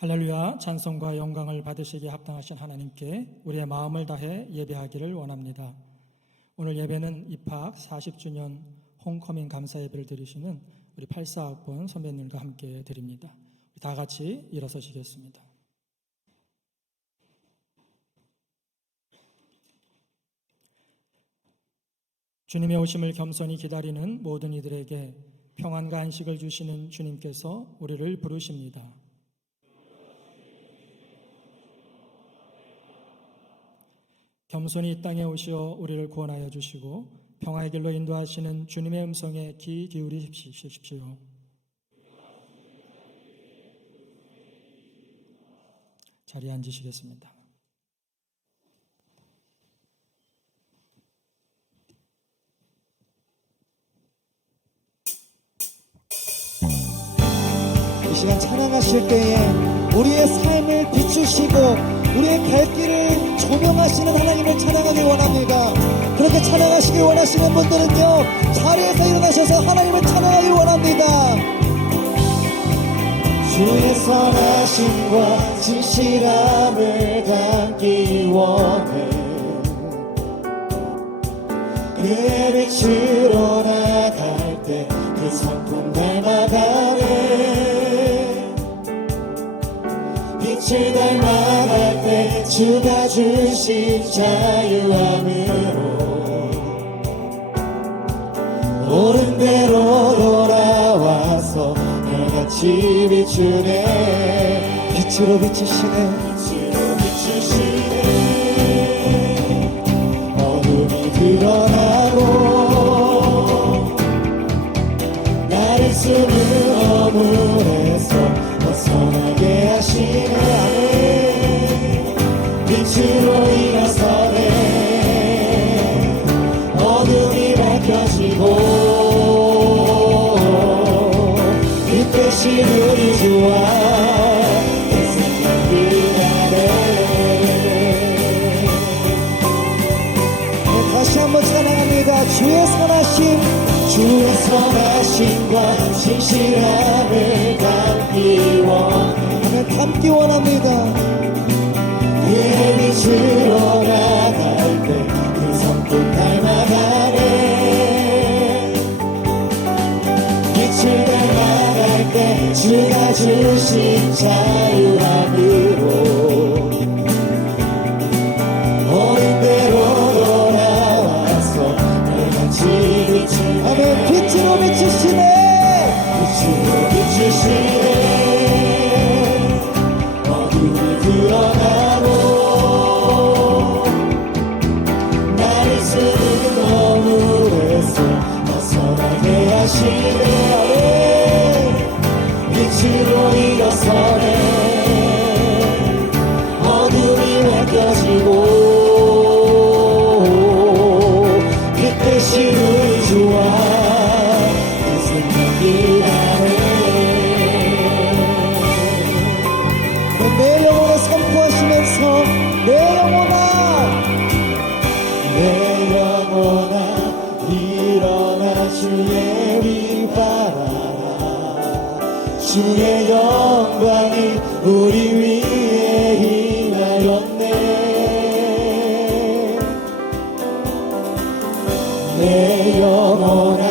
할렐루야, 찬송과 영광을 받으시기에 합당하신 하나님께 우리의 마음을 다해 예배하기를 원합니다. 오늘 예배는 입학 40주년 홈커밍 감사 예배를 드리시는 우리 84학번 선배님과 함께 드립니다. 우리 다 같이 일어서시겠습니다. 주님의 오심을 겸손히 기다리는 모든 이들에게 평안과 안식을 주시는 주님께서 우리를 부르십니다. 겸손히 이 땅에 오시어 우리를 구원하여 주시고 평화의 길로 인도하시는 주님의 음성에 귀 기울이십시오. 자리에 앉으시겠습니다. 이 시간 찬양하실 때에 우리의 삶을 비추시고 우리의 갈 길을 조명하시는 하나님을 찬양하길 원합니다. 그렇게 찬양하시길 원하시는 분들은요, 자리에서 일어나셔서 하나님을 찬양하길 원합니다. 주의 선하심과 진실함을 담기 원해. 그의 빛으로 나갈 때 그 성품 닮아가네. 빛을 닮아갈 때 주가 주신 자유함으로 옳은 대로 돌아와서 별같이 비추네. 빛으로 비추시네. 빛으로 비추시네. 어둠이 드러나고 나를 숨은 어물에서 벗어나게 하시네. 빛으로 일어서네. 어둠이 밝혀지고 빛 대신 우리 주와 인생을 빛나네. 다시 한번 찬양합니다. 주의 선하심, 주의 선하심과 진실함을 담기 원해. 담기 원합니다. 그의 빛으로 나갈 때 그 성품 닮아가네. 빛을 닮아갈 때 주가 주신 자유함으로 옳은 대로 돌아와서 별같이 비추네. 아멘. 빛으로 비추시네. 빛으로 비추시네. 어둠이 드러나고 나를 쓰는 어물에서 벗어나게 하시네. 빛으로 일어서네. 어둠이 밝혀지고 빛 대신 우리 주와 인생 경기하네. 내 영혼을 선포하시면서 내 영혼아 일어나 주의 위 바라라. 주의 영광이 우리 위에 임하였네. 내 영혼아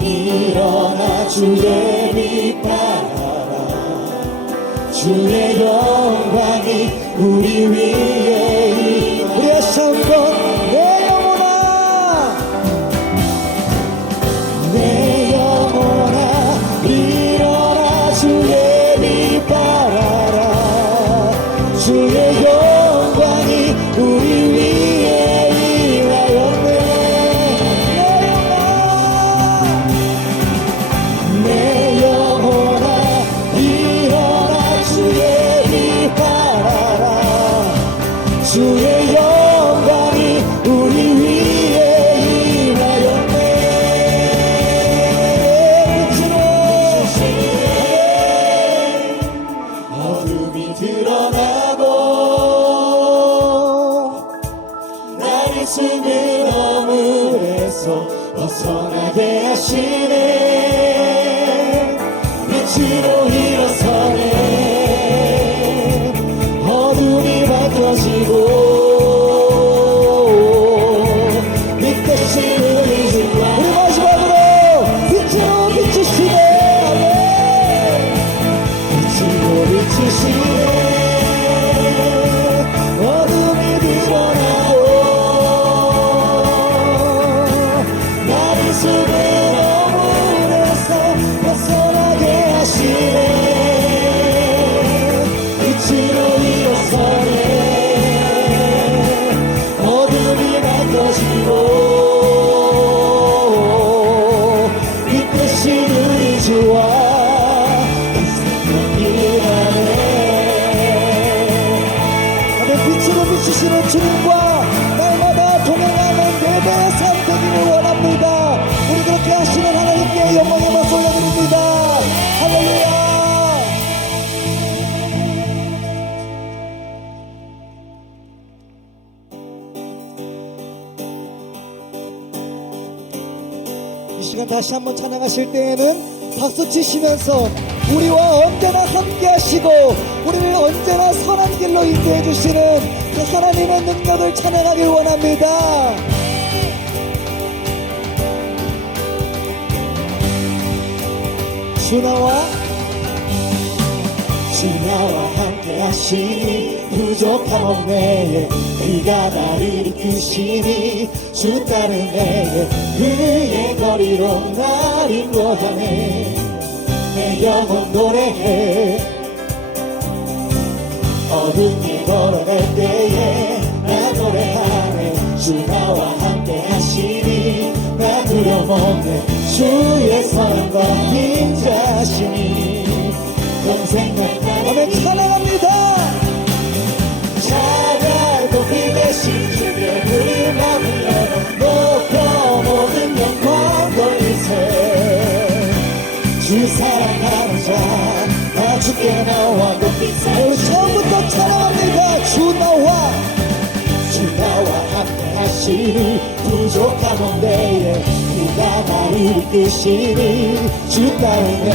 일어나 주의 위 바라라. 주의 영광이 우리 위에 임하였네. 우리 다시 한번 내 영혼아 일어나 주의 빛 발하라. 주의 영광이 우리 위에 임하였네. 내 영혼아 일어나 주의 빛 발하라. 주의 영광이 우리 위에 임하였네. 어둠이 드러나고 나를 숨은 어물에서 벗어나게 하시네. 빛으로 일어서네. 어둠의 영혼에서 벗어나게 하시네. 빛으로 일어서네. 어둠이 바꿔지고 빛대신 우리 주와 일하네. 빛으로 비추시는 주님과 날마다 동행하는 예배의 삶 되기를 원합니다. 우리 그렇게 하시는 하나님께 영광의 박수 올려드립니다. 할렐루야. 이 시간 다시 한번 찬양하실 때에는 박수 치시면서 우리와 언제나 함께 하시고 우리를 언제나 선한 길로 인도해 주시는 그 하나님의 능력을 찬양하길 원합니다. 주나와 함께 하시니 부족함 없네. 그가 나를 이끄시니 주 따르네. 그의 거리로 날 인도하네. 내 영혼 노래해. 어둠 길 걸어갈 때에 나 노래하네. 주 나와 함께 하시니 나 두려움 없네. 주의 선과 인자시니 평생 아멘. 찬양합니다. 찬양 높이 계신 주께 우리 마음을 열어 높여 모든 영광 돌리세. 주 사랑하는 자 나 주께 나와 높이 세. 처음부터 찬양합니다. 주 나와 함께 하시니 부족함 없네. 그가 나를 이끄시니 주 따르네.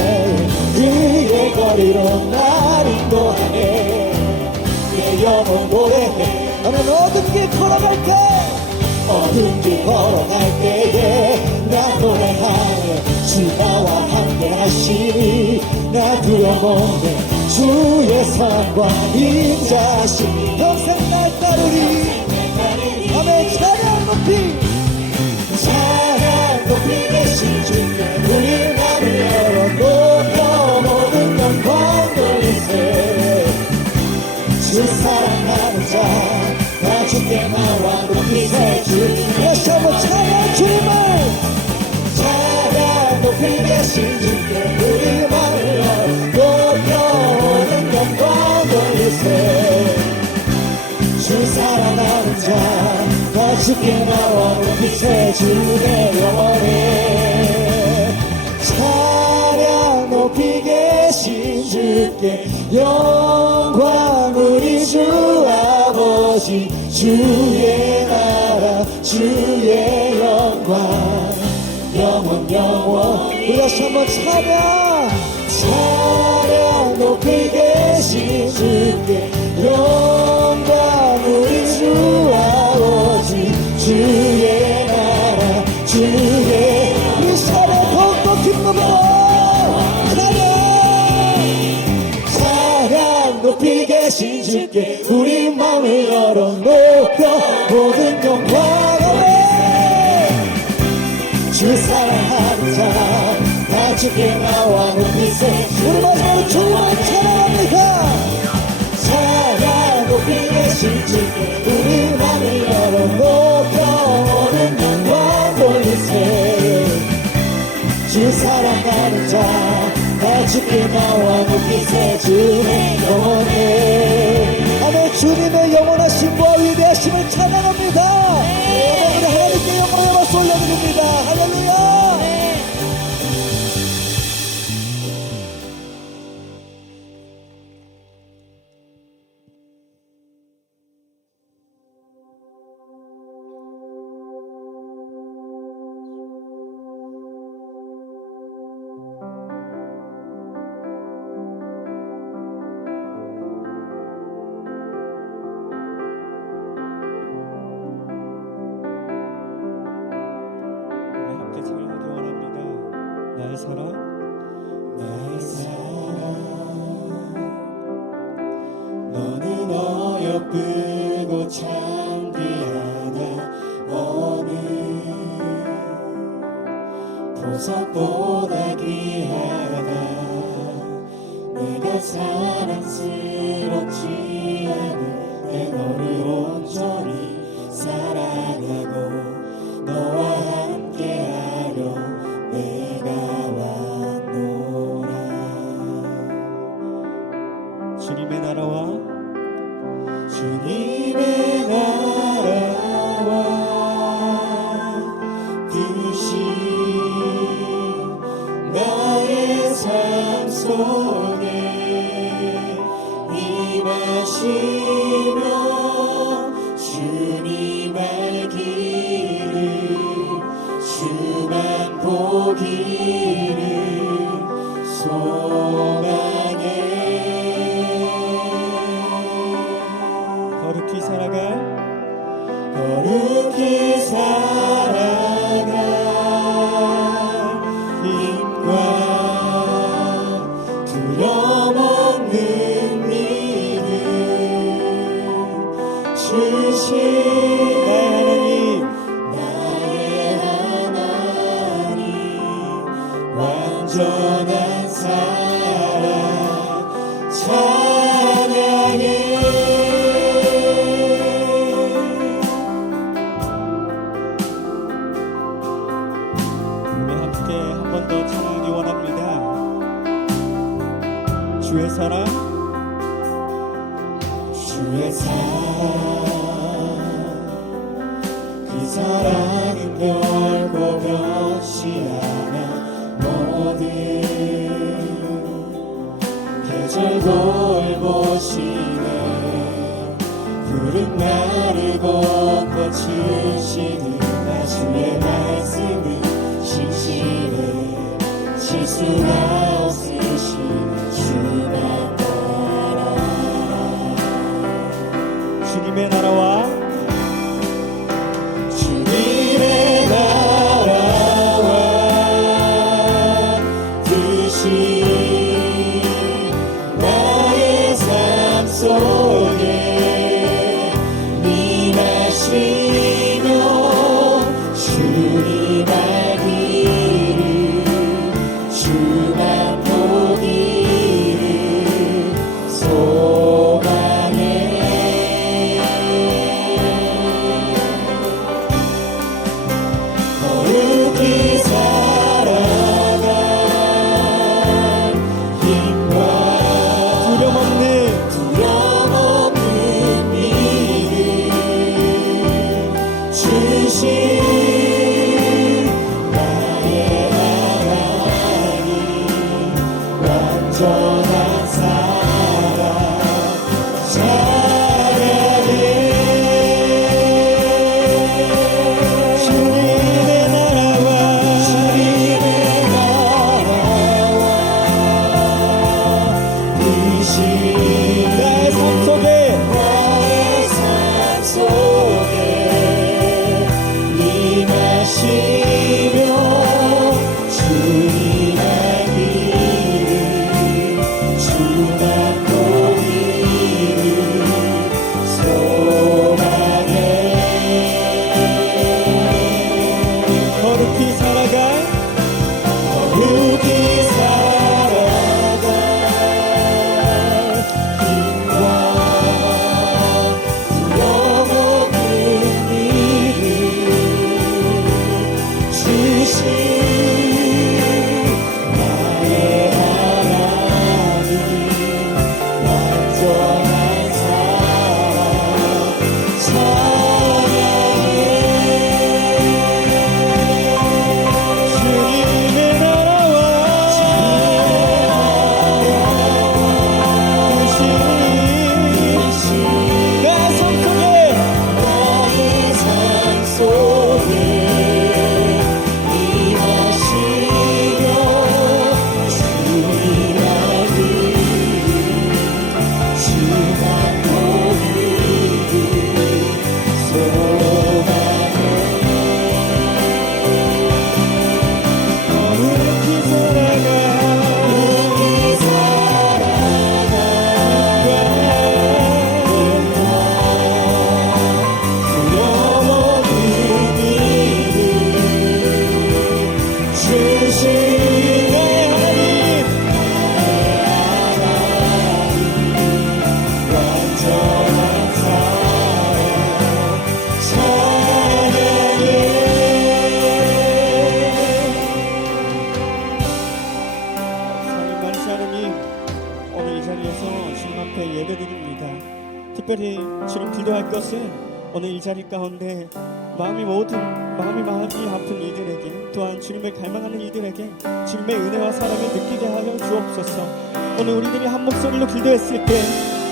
그의 거리로 날 인도하네. 내 영혼 노래해. 나는 어둠 길 걸어갈 때 어둠 길 걸어갈 때에 나 노래하네. 주 나와 함께 하시니 나 두려움 없네. 주의 선과 인자시니 평생 날 따르리. 아멘. 찬양 높이 계신 주께 우리 맘을 열어 높여 모든 영광 돌리세. 주 사랑하는 자 나 주께 나와 높이 세. 주 다시 한번 찬양 주님을. 찬양 높이 계신 주께 우리 맘을 열어 높여 모든 영광 돌리세. 주 사랑하는 자 나 주께 나와 높이 세. 주의 영원해. 찬양 높이 계신 주께 영광 우리 주 아버지. 주의 나라 주의 영광 영원. 우리 다시 한번 찬양 높이 계신 주께 영광 우리 주 아버지. 주의 나라 주의 우리 살아 더욱더 기쁨으로 찬양 높이 계신 주께 우리 마음을 열어 높여 모든 영광을. 주 사랑하는 자 다 주께 나와 높이 세. 우리 마지막으로 주님을 찬양합니다. 찬양 높이 계신 주께 우리 맘을 열어 높여 모든 영광 돌리세. 주 사랑하는 자 다 주께 나와 높이 세. 주의 영원해. 아멘. 주님의 영원하심과 위대하심을 찬양합니다. 아멘. 우리 하나님께 영광의 박수 올려드립니다. 할렐루야. 나의 사랑 너는 어여쁘고 참 귀하다. 어느 보석보다 귀하다. 내가 사랑스럽지 않을 때 너를 온전히 사랑하고 너와 함께하려 내가 왔노라. 주님의 나라와 주님의 나라와 뜻이 나의 삶 속에 임하시며 주님 알기를 주만 보기를 소망해. 거룩히 살아갈 거룩히 살아갈 힘과 두려움 없는 믿음 주신 나의 하나님 완전한 사랑 찬양해. 우리 함께 한 번 더 찬양하기 원합니다. 주의 사랑 주의 사랑 그 사랑은 결코 변치 않아. 모든 계절 돌보시네. 푸른 마르고 꽃을 시드나 주의 말씀은 신실해. 실수가 없으신 주만 따라. 주님의 나라와 주님의 나라와 뜻이 나의 삶 속에 임하시며 주님 알기를 주만 보기를 소망해. 거룩히 살아갈 힘과 두려움 없는 믿음 주신 나의 하나님 완전한 사랑 찬양해. 주님의 나라와 주님의 나라와 뜻이 나의 삶 속에 나의 삶 속에 임하시며 주님 알기를 주만 보기를 소망해. 거룩히 살아갈 거룩히 살아갈 힘과 두려움 없는 믿음 주신 나의 하나님 완전한 사랑 찬양해. 주님의 나라와 특별히 주님 기도할 것은 오늘 이 자리 가운데 마음이 아픈 이들에게, 또한 주님을 갈망하는 이들에게 주님의 은혜와 사랑을 느끼게 하여 주옵소서. 오늘 우리들이 한 목소리로 기도했을 때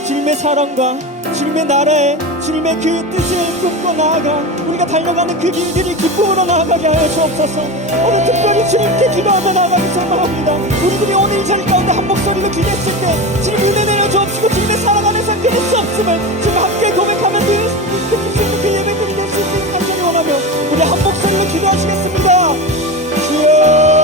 주님의 사랑과 주님의 나라에 주님의 그 뜻을 품고 나아가 우리가 달려가는 그 길들이 기쁨으로 나아가게 하여 주옵소서. 오늘 특별히 주님께 기도하며 나아가기 소망합니다. 우리들이 오늘 이 자리 가운데 한 목소리로 기도했을 때 주님 은혜 내려 주옵시고 주님의 사랑 안에서 끊을 수 없음을 지금 함께 고백하며 드릴 수 있는 그 예배들이 될 수 있는 간절히 원하며 우리 한 목소리로 기도하시겠습니다. 주여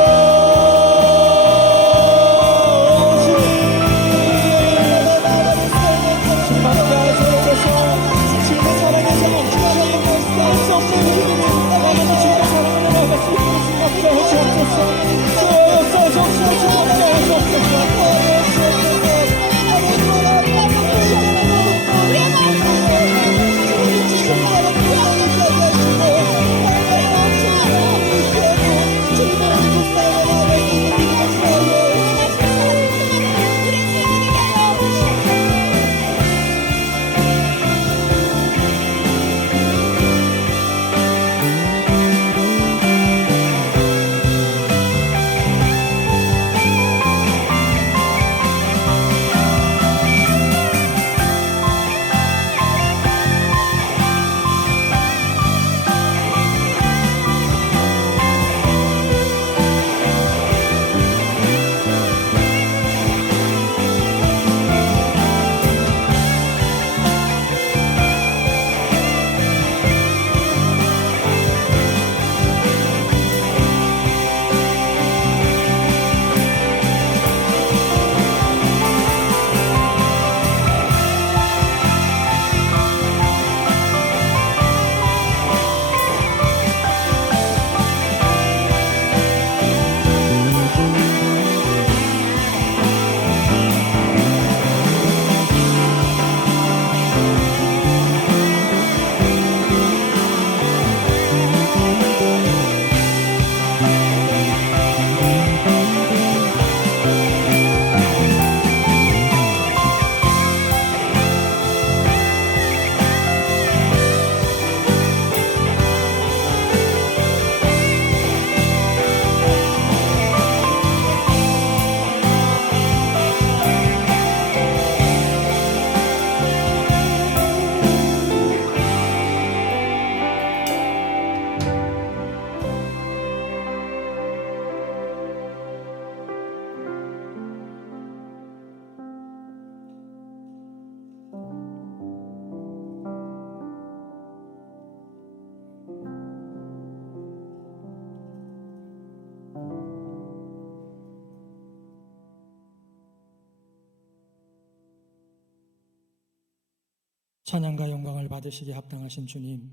찬양과 영광을 받으시기에 합당하신 주님,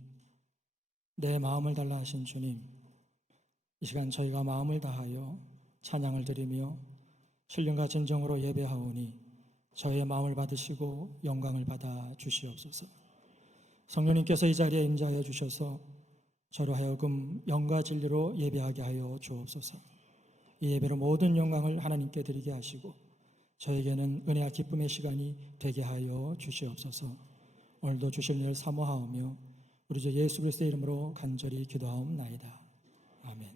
내 마음을 달라 하신 주님, 이 시간 저희가 마음을 다하여 찬양을 드리며 신령과 진정으로 예배하오니 저희의 마음을 받으시고 영광을 받아 주시옵소서. 성령님께서 이 자리에 임재하여 주셔서 저로 하여금 영과 진리로 예배하게 하여 주옵소서. 이 예배로 모든 영광을 하나님께 드리게 하시고 저에게는 은혜와 기쁨의 시간이 되게 하여 주시옵소서. 오늘도 주실 일 사모하오며 우리 주 예수 그리스도의 이름으로 간절히 기도하옵나이다. 아멘.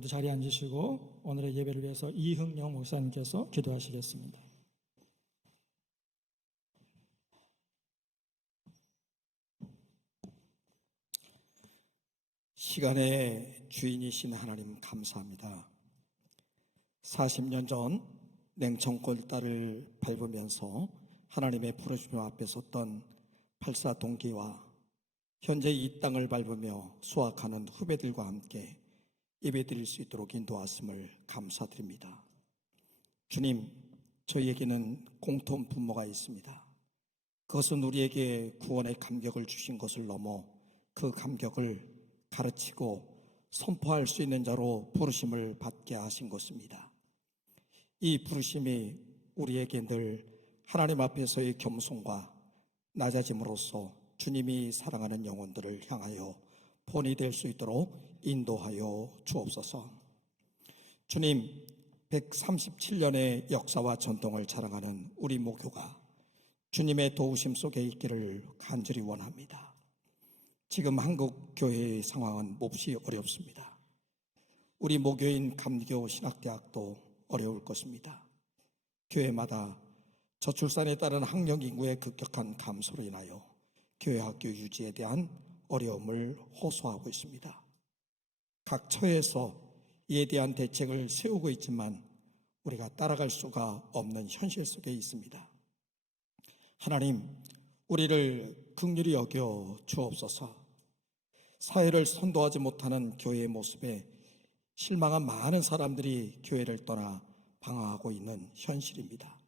모두 자리에 앉으시고 오늘의 예배를 위해서 이흥영 목사님께서 기도하시겠습니다. 시간의 주인이신 하나님 감사합니다. 40년 전 냉청골 딸을 밟으면서 하나님의 부르심 앞에 섰던 팔사 동기와 현재 이 땅을 밟으며 수확하는 후배들과 함께 예배드릴 수 있도록 인도하심을 감사드립니다. 주님, 저희에게는 공통 분모가 있습니다. 그것은 우리에게 구원의 감격을 주신 것을 넘어 그 감격을 가르치고 선포할 수 있는 자로 부르심을 받게 하신 것입니다. 이 부르심이 우리에게 늘 하나님 앞에서의 겸손과 낮아짐으로써 주님이 사랑하는 영혼들을 향하여 본이 될 수 있도록 인도하여 주옵소서. 주님, 137년의 역사와 전통을 자랑하는 우리 모교가 주님의 도우심 속에 있기를 간절히 원합니다. 지금 한국 교회의 상황은 몹시 어렵습니다. 우리 모교인 감리교 신학대학도 어려울 것입니다. 교회마다 저출산에 따른 학령 인구의 급격한 감소로 인하여 교회 학교 유지에 대한 어려움을 호소하고 있습니다. 각 처에서 이에 대한 대책을 세우고 있지만 우리가 따라갈 수가 없는 현실 속에 있습니다. 하나님, 우리를 긍휼히 여겨 주옵소서. 사회를 선도하지 못하는 교회의 모습에 실망한 많은 사람들이 교회를 떠나 방황하고 있는 현실입니다.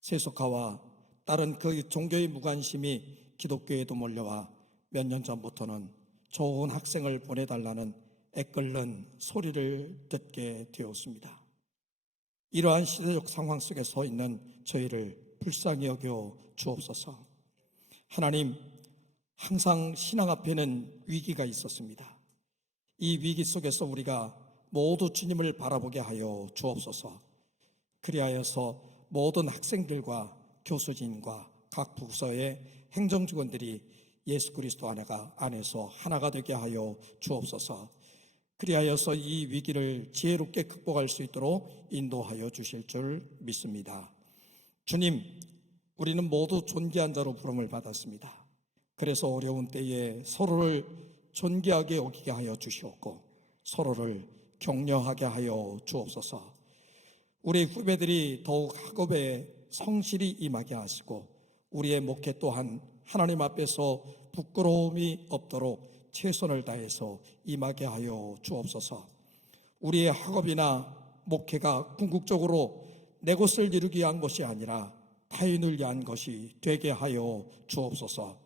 세속화와 다른 그 종교의 무관심이 기독교에도 몰려와 몇 년 전부터는 좋은 학생을 보내달라는 애끓는 소리를 듣게 되었습니다. 이러한 시대적 상황 속에 서 있는 저희를 불쌍히 여겨 주옵소서. 하나님, 항상 신앙 앞에는 위기가 있었습니다. 이 위기 속에서 우리가 모두 주님을 바라보게 하여 주옵소서. 그리하여서 모든 학생들과 교수진과 각 부서의 행정직원들이 예수 그리스도 안에서 하나가 되게 하여 주옵소서. 그리하여서 이 위기를 지혜롭게 극복할 수 있도록 인도하여 주실 줄 믿습니다. 주님, 우리는 모두 존귀한 자로 부름을 받았습니다. 그래서 어려운 때에 서로를 존귀하게 여기게 하여 주시옵고 서로를 격려하게 하여 주옵소서. 우리 후배들이 더욱 학업에 성실히 임하게 하시고 우리의 목회 또한 하나님 앞에서 부끄러움이 없도록 최선을 다해서 임하게 하여 주옵소서. 우리의 학업이나 목회가 궁극적으로 내 것을 이루기 위한 것이 아니라 타인을 위한 것이 되게 하여 주옵소서.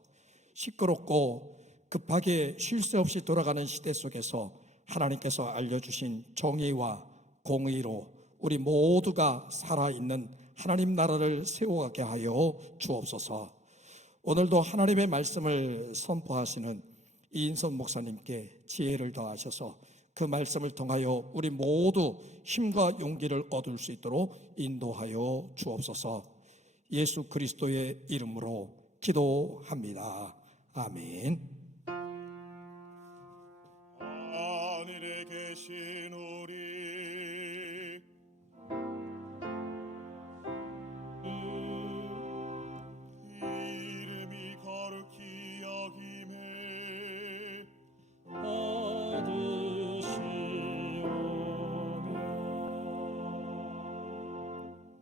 시끄럽고 급하게 쉴 새 없이 돌아가는 시대 속에서 하나님께서 알려주신 정의와 공의로 우리 모두가 살아있는 하나님 나라를 세워가게 하여 주옵소서. 오늘도 하나님의 말씀을 선포하시는 이인선 목사님께 지혜를 더하셔서 그 말씀을 통하여 우리 모두 힘과 용기를 얻을 수 있도록 인도하여 주옵소서. 예수 그리스도의 이름으로 기도합니다. 아멘. 하늘에 계신 우리 이름이 거룩히 여김에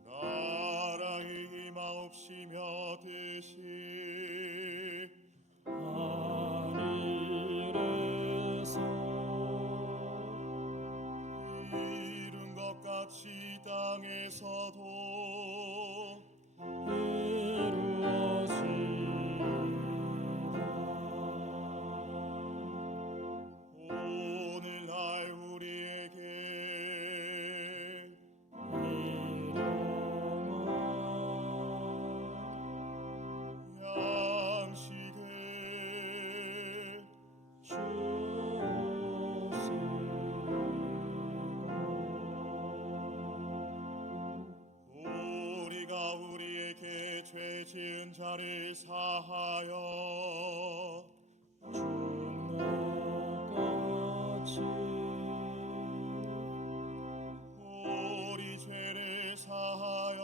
나라에 임하옵시며 대신 이룬 것 같이 땅에서도 오늘날 우리에게 양식을 우리가 우리에게 죄 지은 자를 사하여 우리 죄를 사하여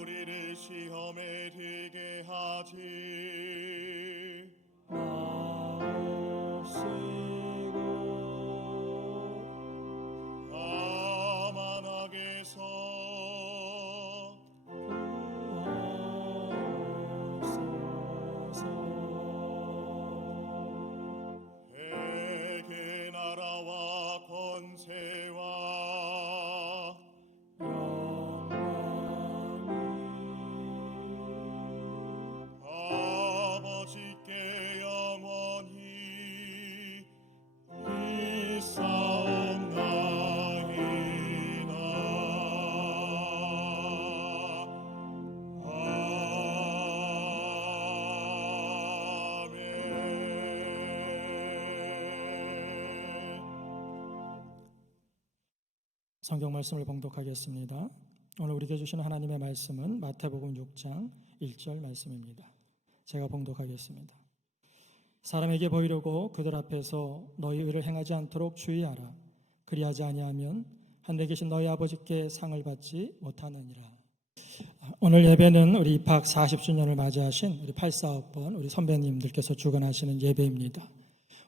우리를 시험에 들게 하지 성경 말씀을 봉독하겠습니다. 오늘 우리에게 주시는 하나님의 말씀은 마태복음 6장 1절 말씀입니다. 제가 봉독하겠습니다. 사람에게 보이려고 그들 앞에서 너희 의를 행하지 않도록 주의하라. 그리하지 아니하면 하늘에 계신 너희 아버지께 상을 받지 못하느니라. 오늘 예배는 우리 입학 40주년을 맞이하신 우리 8사학번 우리 선배님들께서 주관하시는 예배입니다.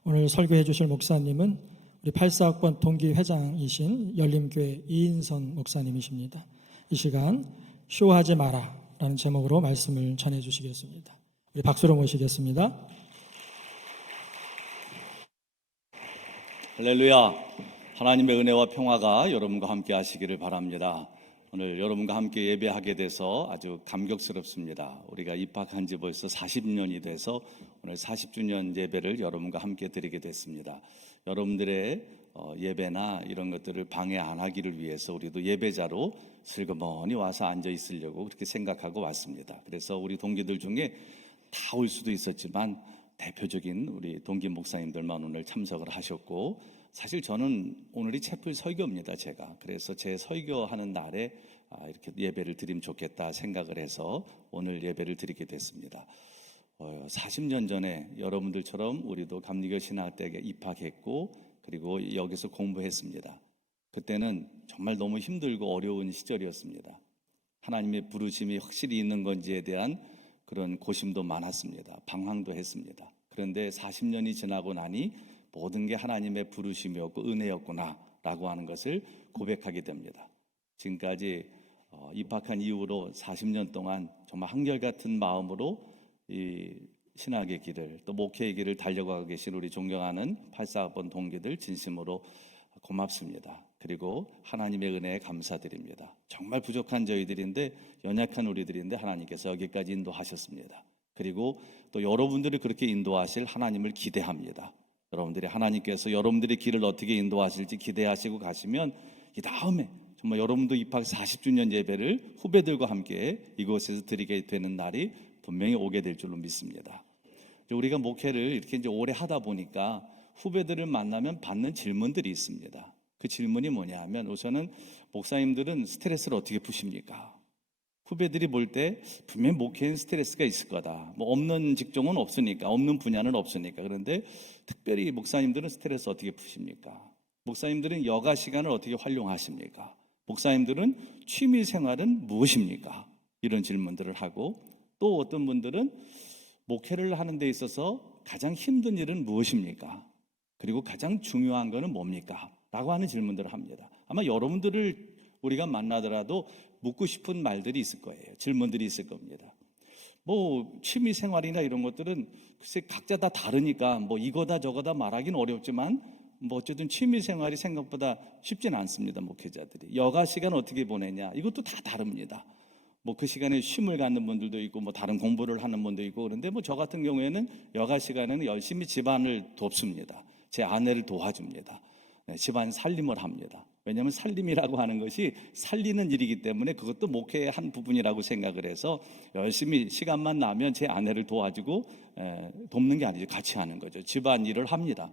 오늘 설교해 주실 목사님은 우리 8사학번 동기 회장이신 열림교회 이인선 목사님이십니다. 이 시간 쇼하지 마라 라는 제목으로 말씀을 전해 주시겠습니다. 우리 박수로 모시겠습니다. 할렐루야. 하나님의 은혜와 평화가 여러분과 함께 하시기를 바랍니다. 오늘 여러분과 함께 예배하게 돼서 아주 감격스럽습니다. 우리가 입학한 지 벌써 40년이 돼서 오늘 40주년 예배를 여러분과 함께 드리게 됐습니다. 여러분들의 예배나 이런 것들을 방해 안 하기를 위해서 우리도 예배자로 슬그머니 와서 앉아 있으려고 그렇게 생각하고 왔습니다. 그래서 우리 동기들 중에 다 올 수도 있었지만 대표적인 우리 동기 목사님들만 오늘 참석을 하셨고, 사실 저는 오늘이 채플 설교입니다. 제가 그래서 제 설교하는 날에 이렇게 예배를 드리면 좋겠다 생각을 해서 오늘 예배를 드리게 됐습니다. 40년 전에 여러분들처럼 우리도 감리교 신학대에 입학했고 그리고 여기서 공부했습니다. 그때는 정말 너무 힘들고 어려운 시절이었습니다. 하나님의 부르심이 확실히 있는 건지에 대한 그런 고심도 많았습니다. 방황도 했습니다. 그런데 40년이 지나고 나니 모든 게 하나님의 부르심이었고 은혜였구나 라고 하는 것을 고백하게 됩니다. 지금까지 입학한 이후로 40년 동안 정말 한결같은 마음으로 이 신학의 길을 또 목회의 길을 달려가고 계신 우리 존경하는 8사학번 동기들 진심으로 고맙습니다. 그리고 하나님의 은혜에 감사드립니다. 정말 부족한 저희들인데, 연약한 우리들인데 하나님께서 여기까지 인도하셨습니다. 그리고 또 여러분들이 그렇게 인도하실 하나님을 기대합니다. 여러분들이 하나님께서 여러분들의 길을 어떻게 인도하실지 기대하시고 가시면 이 다음에 정말 여러분도 입학 40주년 예배를 후배들과 함께 이곳에서 드리게 되는 날이 분명히 오게 될 줄로 믿습니다. 우리가 목회를 이렇게 이제 오래 하다 보니까 후배들을 만나면 받는 질문들이 있습니다. 그 질문이 뭐냐 하면, 우선은 목사님들은 스트레스를 어떻게 푸십니까? 후배들이 볼 때 분명히 목회엔 스트레스가 있을 거다. 뭐 없는 직종은 없으니까, 없는 분야는 없으니까. 그런데 특별히 목사님들은 스트레스 어떻게 푸십니까? 목사님들은 여가 시간을 어떻게 활용하십니까? 목사님들은 취미 생활은 무엇입니까? 이런 질문들을 하고, 또 어떤 분들은 목회를 하는 데 있어서 가장 힘든 일은 무엇입니까? 그리고 가장 중요한 거는 뭡니까? 라고 하는 질문들을 합니다. 아마 여러분들을 우리가 만나더라도 묻고 싶은 말들이 있을 거예요. 질문들이 있을 겁니다. 뭐 취미 생활이나 이런 것들은 글쎄 각자 다 다르니까 뭐 이거다 저거다 말하기는 어렵지만, 뭐 어쨌든 취미 생활이 생각보다 쉽지는 않습니다. 목회자들이 여가 시간 어떻게 보내냐, 이것도 다 다릅니다. 뭐 그 시간에 쉼을 갖는 분들도 있고 뭐 다른 공부를 하는 분도 있고. 그런데 뭐 저 같은 경우에는 여가 시간에는 열심히 집안을 돕습니다. 제 아내를 도와줍니다. 집안 살림을 합니다. 왜냐하면 살림이라고 하는 것이 살리는 일이기 때문에 그것도 목회의 한 부분이라고 생각을 해서 열심히 시간만 나면 제 아내를 도와주고, 돕는 게 아니죠. 같이 하는 거죠. 집안 일을 합니다.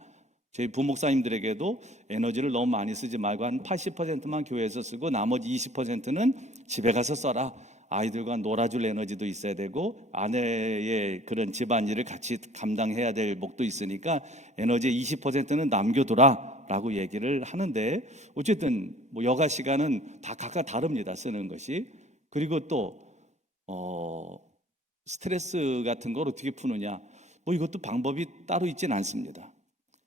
저희 부목사님들에게도 에너지를 너무 많이 쓰지 말고 한 80%만 교회에서 쓰고 나머지 20%는 집에 가서 써라. 아이들과 놀아줄 에너지도 있어야 되고 아내의 그런 집안일을 같이 감당해야 될 목도 있으니까 에너지의 20%는 남겨두라 라고 얘기를 하는데, 어쨌든 뭐 여가 시간은 다 각각 다릅니다. 쓰는 것이. 그리고 또 스트레스 같은 걸 어떻게 푸느냐, 뭐 이것도 방법이 따로 있지는 않습니다.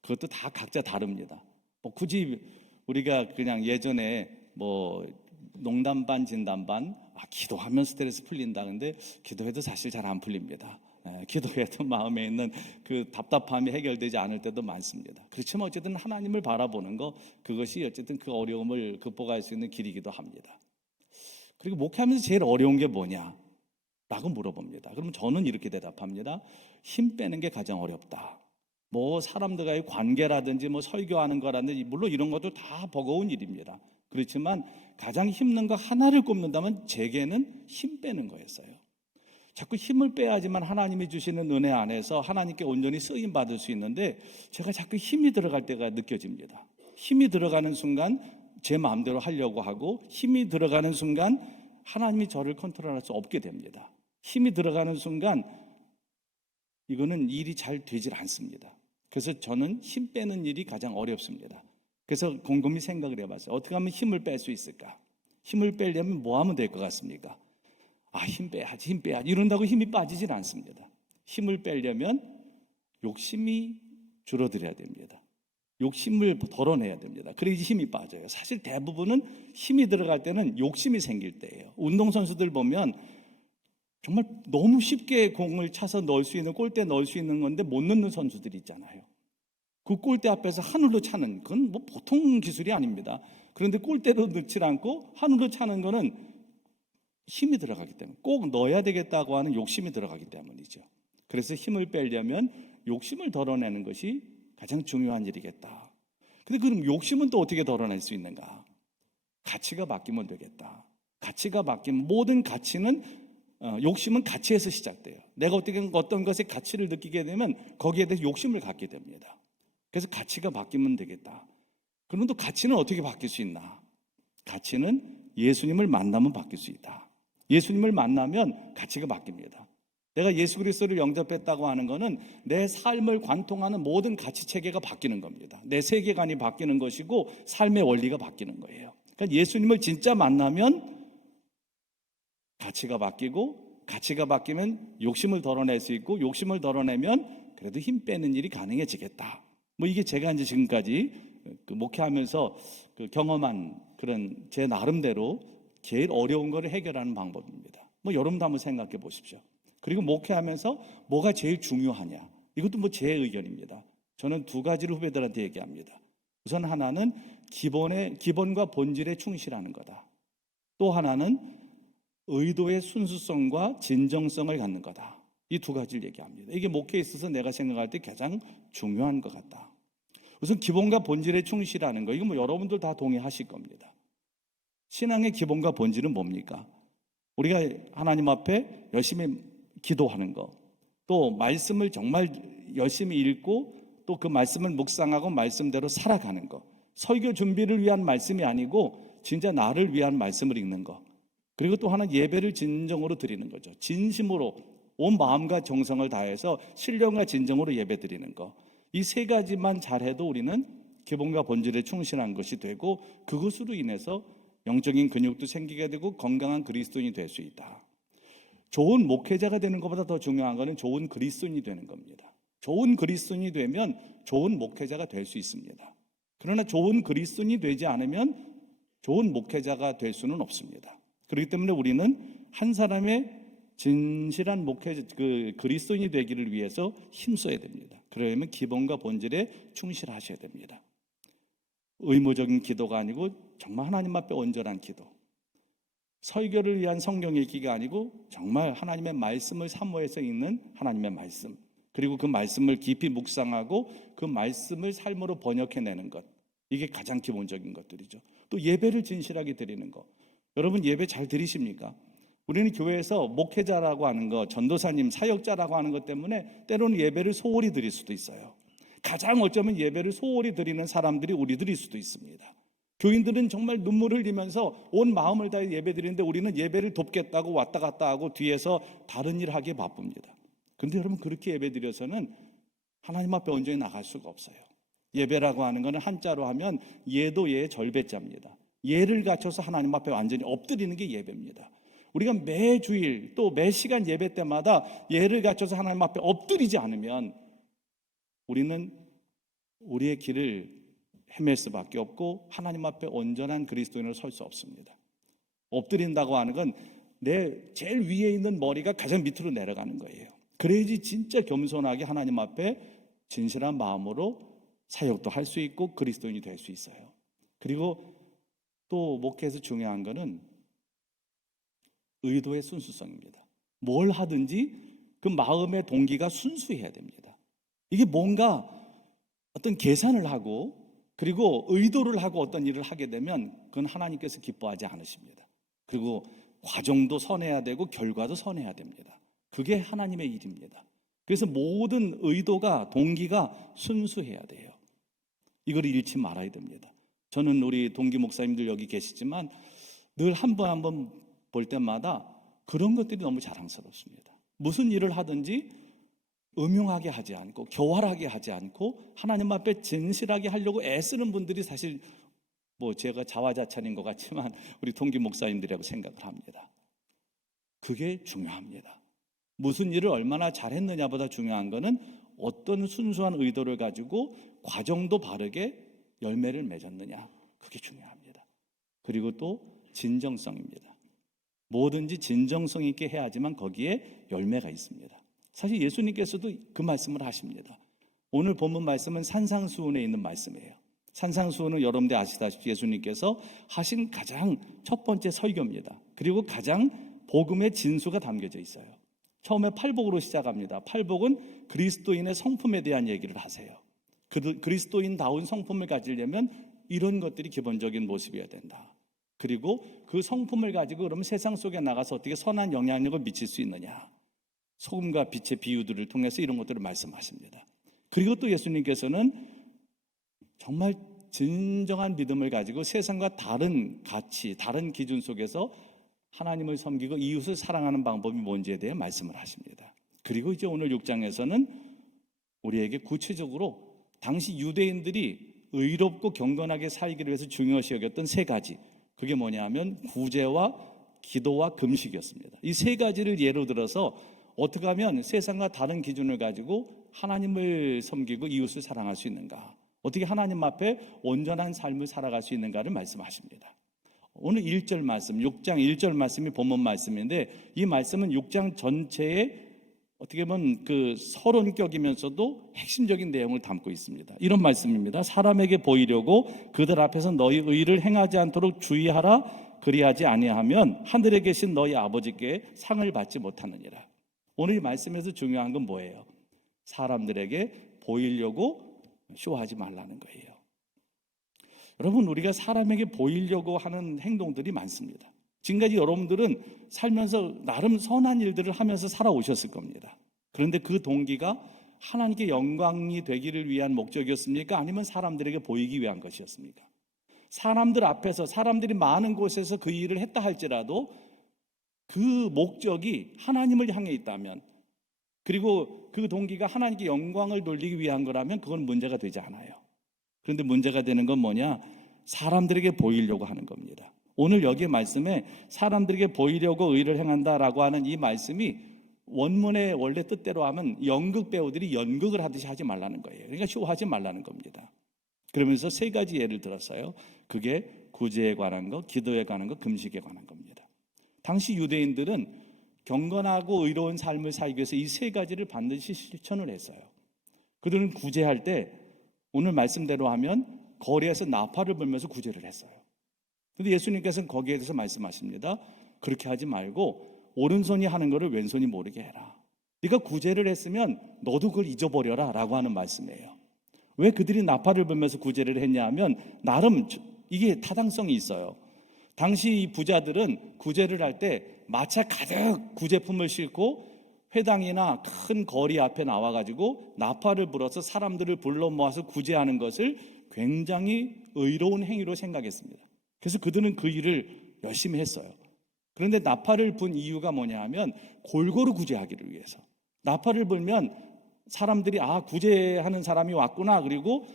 그것도 다 각자 다릅니다. 뭐 굳이 우리가 그냥 예전에 뭐 농담 반 진담 반, 기도하면 스트레스 풀린다. 근데 기도해도 사실 잘 안 풀립니다. 기도해도 마음에 있는 그 답답함이 해결되지 않을 때도 많습니다. 그렇지만 어쨌든 하나님을 바라보는 거, 그것이 어쨌든 그 어려움을 극복할 수 있는 길이기도 합니다. 그리고 목회하면서 제일 어려운 게 뭐냐 라고 물어봅니다. 그러면 저는 이렇게 대답합니다. 힘 빼는 게 가장 어렵다. 뭐 사람들과의 관계라든지 뭐 설교하는 거라든지 물론 이런 것도 다 버거운 일입니다. 그렇지만 가장 힘든 거 하나를 꼽는다면 제게는 힘 빼는 거였어요. 자꾸 힘을 빼야지만 하나님이 주시는 은혜 안에서 하나님께 온전히 쓰임 받을 수 있는데, 제가 자꾸 힘이 들어갈 때가 느껴집니다. 힘이 들어가는 순간 제 마음대로 하려고 하고 힘이 들어가는 순간 하나님이 저를 컨트롤할 수 없게 됩니다. 힘이 들어가는 순간 이거는 일이 잘 되질 않습니다. 그래서 저는 힘 빼는 일이 가장 어렵습니다. 그래서 곰곰이 생각을 해봤어요. 어떻게 하면 힘을 뺄 수 있을까? 힘을 빼려면 뭐 하면 될 것 같습니까? 힘 빼야지, 힘 빼야지. 이런다고 힘이 빠지질 않습니다. 힘을 빼려면 욕심이 줄어들어야 됩니다. 욕심을 덜어내야 됩니다. 그래야지 힘이 빠져요. 사실 대부분은 힘이 들어갈 때는 욕심이 생길 때예요. 운동선수들 보면 정말 너무 쉽게 공을 차서 넣을 수 있는, 골대에 넣을 수 있는 건데 못 넣는 선수들이 있잖아요. 그 골대 앞에서 하늘로 차는 건 뭐 보통 기술이 아닙니다. 그런데 골대로 넣지 않고 하늘로 차는 거는 힘이 들어가기 때문에, 꼭 넣어야 되겠다고 하는 욕심이 들어가기 때문이죠. 그래서 힘을 빼려면 욕심을 덜어내는 것이 가장 중요한 일이겠다. 근데 그럼 욕심은 또 어떻게 덜어낼 수 있는가? 가치가 바뀌면 되겠다. 가치가 바뀌면, 모든 가치는 욕심은 가치에서 시작돼요. 내가 어떤 것에 가치를 느끼게 되면 거기에 대해서 욕심을 갖게 됩니다. 그래서 가치가 바뀌면 되겠다. 그럼 또 가치는 어떻게 바뀔 수 있나? 가치는 예수님을 만나면 바뀔 수 있다. 예수님을 만나면 가치가 바뀝니다. 내가 예수 그리스도를 영접했다고 하는 것은 내 삶을 관통하는 모든 가치 체계가 바뀌는 겁니다. 내 세계관이 바뀌는 것이고 삶의 원리가 바뀌는 거예요. 그러니까 예수님을 진짜 만나면 가치가 바뀌고, 가치가 바뀌면 욕심을 덜어낼 수 있고, 욕심을 덜어내면 그래도 힘 빼는 일이 가능해지겠다. 뭐 이게 제가 이제 지금까지 목회하면서 경험한 그런 제 나름대로 제일 어려운 거를 해결하는 방법입니다. 뭐 여러분도 한번 생각해 보십시오. 그리고 목회하면서 뭐가 제일 중요하냐? 이것도 뭐 제 의견입니다. 저는 두 가지를 후배들한테 얘기합니다. 우선 하나는 기본과 본질에 충실하는 거다. 또 하나는 의도의 순수성과 진정성을 갖는 거다. 이 두 가지를 얘기합니다. 이게 목회에 있어서 내가 생각할 때 가장 중요한 것 같다. 우선 기본과 본질에 충실하는 거, 이거 뭐 여러분들 다 동의하실 겁니다. 신앙의 기본과 본질은 뭡니까? 우리가 하나님 앞에 열심히 기도하는 거, 또 말씀을 정말 열심히 읽고 또 그 말씀을 묵상하고 말씀대로 살아가는 거, 설교 준비를 위한 말씀이 아니고 진짜 나를 위한 말씀을 읽는 거, 그리고 또 하나 예배를 진정으로 드리는 거죠. 진심으로 온 마음과 정성을 다해서 신령과 진정으로 예배 드리는 거, 이 세 가지만 잘해도 우리는 기본과 본질에 충실한 것이 되고, 그것으로 인해서 영적인 근육도 생기게 되고 건강한 그리스도인이 될 수 있다. 좋은 목회자가 되는 것보다 더 중요한 것은 좋은 그리스도인이 되는 겁니다. 좋은 그리스도인이 되면 좋은 목회자가 될 수 있습니다. 그러나 좋은 그리스도인이 되지 않으면 좋은 목회자가 될 수는 없습니다. 그렇기 때문에 우리는 한 사람의 진실한 목회자, 그리스도인이 되기를 위해서 힘써야 됩니다. 그러려면 기본과 본질에 충실하셔야 됩니다. 의무적인 기도가 아니고 정말 하나님 앞에 온전한 기도, 설교를 위한 성경 읽기가 아니고 정말 하나님의 말씀을 사모해서 읽는 하나님의 말씀, 그리고 그 말씀을 깊이 묵상하고 그 말씀을 삶으로 번역해내는 것, 이게 가장 기본적인 것들이죠. 또 예배를 진실하게 드리는 것. 여러분 예배 잘 드리십니까? 우리는 교회에서 목회자라고 하는 것, 전도사님, 사역자라고 하는 것 때문에 때로는 예배를 소홀히 드릴 수도 있어요. 가장 어쩌면 예배를 소홀히 드리는 사람들이 우리들일 수도 있습니다. 교인들은 정말 눈물을 흘리면서 온 마음을 다해 예배 드리는데 우리는 예배를 돕겠다고 왔다 갔다 하고 뒤에서 다른 일 하기에 바쁩니다. 그런데 여러분 그렇게 예배 드려서는 하나님 앞에 온전히 나갈 수가 없어요. 예배라고 하는 것은 한자로 하면 예도 예의 절배자입니다. 예를 갖춰서 하나님 앞에 완전히 엎드리는 게 예배입니다. 우리가 매 주일 또 매 시간 예배 때마다 예를 갖춰서 하나님 앞에 엎드리지 않으면 우리는 우리의 길을 헤맬 수밖에 없고 하나님 앞에 온전한 그리스도인으로 설 수 없습니다. 엎드린다고 하는 건 내 제일 위에 있는 머리가 가장 밑으로 내려가는 거예요. 그래야지 진짜 겸손하게 하나님 앞에 진실한 마음으로 사역도 할 수 있고 그리스도인이 될 수 있어요. 그리고 또 목회에서 중요한 거는 의도의 순수성입니다. 뭘 하든지 그 마음의 동기가 순수해야 됩니다. 이게 뭔가 어떤 계산을 하고 그리고 의도를 하고 어떤 일을 하게 되면 그건 하나님께서 기뻐하지 않으십니다. 그리고 과정도 선해야 되고 결과도 선해야 됩니다. 그게 하나님의 일입니다. 그래서 모든 의도가, 동기가 순수해야 돼요. 이걸 잃지 말아야 됩니다. 저는 우리 동기 목사님들 여기 계시지만 늘 한 번 한 번 볼 때마다 그런 것들이 너무 자랑스럽습니다. 무슨 일을 하든지 음흉하게 하지 않고 교활하게 하지 않고 하나님 앞에 진실하게 하려고 애쓰는 분들이 사실 뭐 제가 자화자찬인 것 같지만 우리 동기 목사님들이라고 생각을 합니다. 그게 중요합니다. 무슨 일을 얼마나 잘했느냐보다 중요한 거는 어떤 순수한 의도를 가지고 과정도 바르게 열매를 맺었느냐, 그게 중요합니다. 그리고 또 진정성입니다. 뭐든지 진정성 있게 해야지만 거기에 열매가 있습니다. 사실 예수님께서도 그 말씀을 하십니다. 오늘 본문 말씀은 산상수훈에 있는 말씀이에요. 산상수훈은 여러분들 아시다시피 예수님께서 하신 가장 첫 번째 설교입니다. 그리고 가장 복음의 진수가 담겨져 있어요. 처음에 팔복으로 시작합니다. 팔복은 그리스도인의 성품에 대한 얘기를 하세요. 그리스도인다운 성품을 가지려면 이런 것들이 기본적인 모습이어야 된다. 그리고 그 성품을 가지고 그러면 세상 속에 나가서 어떻게 선한 영향력을 미칠 수 있느냐, 소금과 빛의 비유들을 통해서 이런 것들을 말씀하십니다. 그리고 또 예수님께서는 정말 진정한 믿음을 가지고 세상과 다른 가치, 다른 기준 속에서 하나님을 섬기고 이웃을 사랑하는 방법이 뭔지에 대해 말씀을 하십니다. 그리고 이제 오늘 6장에서는 우리에게 구체적으로 당시 유대인들이 의롭고 경건하게 살기를 위해서 중요시 여겼던 세 가지, 그게 뭐냐면 구제와 기도와 금식이었습니다. 이 세 가지를 예로 들어서 어떻게 하면 세상과 다른 기준을 가지고 하나님을 섬기고 이웃을 사랑할 수 있는가, 어떻게 하나님 앞에 온전한 삶을 살아갈 수 있는가를 말씀하십니다. 오늘 1절 말씀, 6장 1절 말씀이 본문 말씀인데, 이 말씀은 6장 전체에 어떻게 보면 그 서론격이면서도 핵심적인 내용을 담고 있습니다. 이런 말씀입니다. 사람에게 보이려고 그들 앞에서 너희 의를 행하지 않도록 주의하라. 그리하지 아니하면 하늘에 계신 너희 아버지께 상을 받지 못하느니라. 오늘 이 말씀에서 중요한 건 뭐예요? 사람들에게 보이려고 쇼하지 말라는 거예요. 여러분, 우리가 사람에게 보이려고 하는 행동들이 많습니다. 지금까지 여러분들은 살면서 나름 선한 일들을 하면서 살아오셨을 겁니다. 그런데 그 동기가 하나님께 영광이 되기를 위한 목적이었습니까? 아니면 사람들에게 보이기 위한 것이었습니까? 사람들 앞에서, 사람들이 많은 곳에서 그 일을 했다 할지라도 그 목적이 하나님을 향해 있다면, 그리고 그 동기가 하나님께 영광을 돌리기 위한 거라면 그건 문제가 되지 않아요. 그런데 문제가 되는 건 뭐냐? 사람들에게 보이려고 하는 겁니다. 오늘 여기에 말씀에 사람들에게 보이려고 의를 행한다라고 하는 이 말씀이 원문의 원래 뜻대로 하면 연극 배우들이 연극을 하듯이 하지 말라는 거예요. 그러니까 쇼하지 말라는 겁니다. 그러면서 세 가지 예를 들었어요. 그게 구제에 관한 것, 기도에 관한 것, 금식에 관한 겁니다. 당시 유대인들은 경건하고 의로운 삶을 살기 위해서 이 세 가지를 반드시 실천을 했어요. 그들은 구제할 때 오늘 말씀대로 하면 거리에서 나팔을 불면서 구제를 했어요. 그런데 예수님께서는 거기에 대해서 말씀하십니다. 그렇게 하지 말고 오른손이 하는 것을 왼손이 모르게 해라. 네가 구제를 했으면 너도 그걸 잊어버려라 라고 하는 말씀이에요. 왜 그들이 나팔을 불면서 구제를 했냐 하면 나름 이게 타당성이 있어요. 당시 이 부자들은 구제를 할 때 마차 가득 구제품을 싣고 회당이나 큰 거리 앞에 나와가지고 나팔을 불어서 사람들을 불러 모아서 구제하는 것을 굉장히 의로운 행위로 생각했습니다. 그래서 그들은 그 일을 열심히 했어요. 그런데 나팔을 분 이유가 뭐냐 하면 골고루 구제하기를 위해서. 나팔을 불면 사람들이 구제하는 사람이 왔구나, 그리고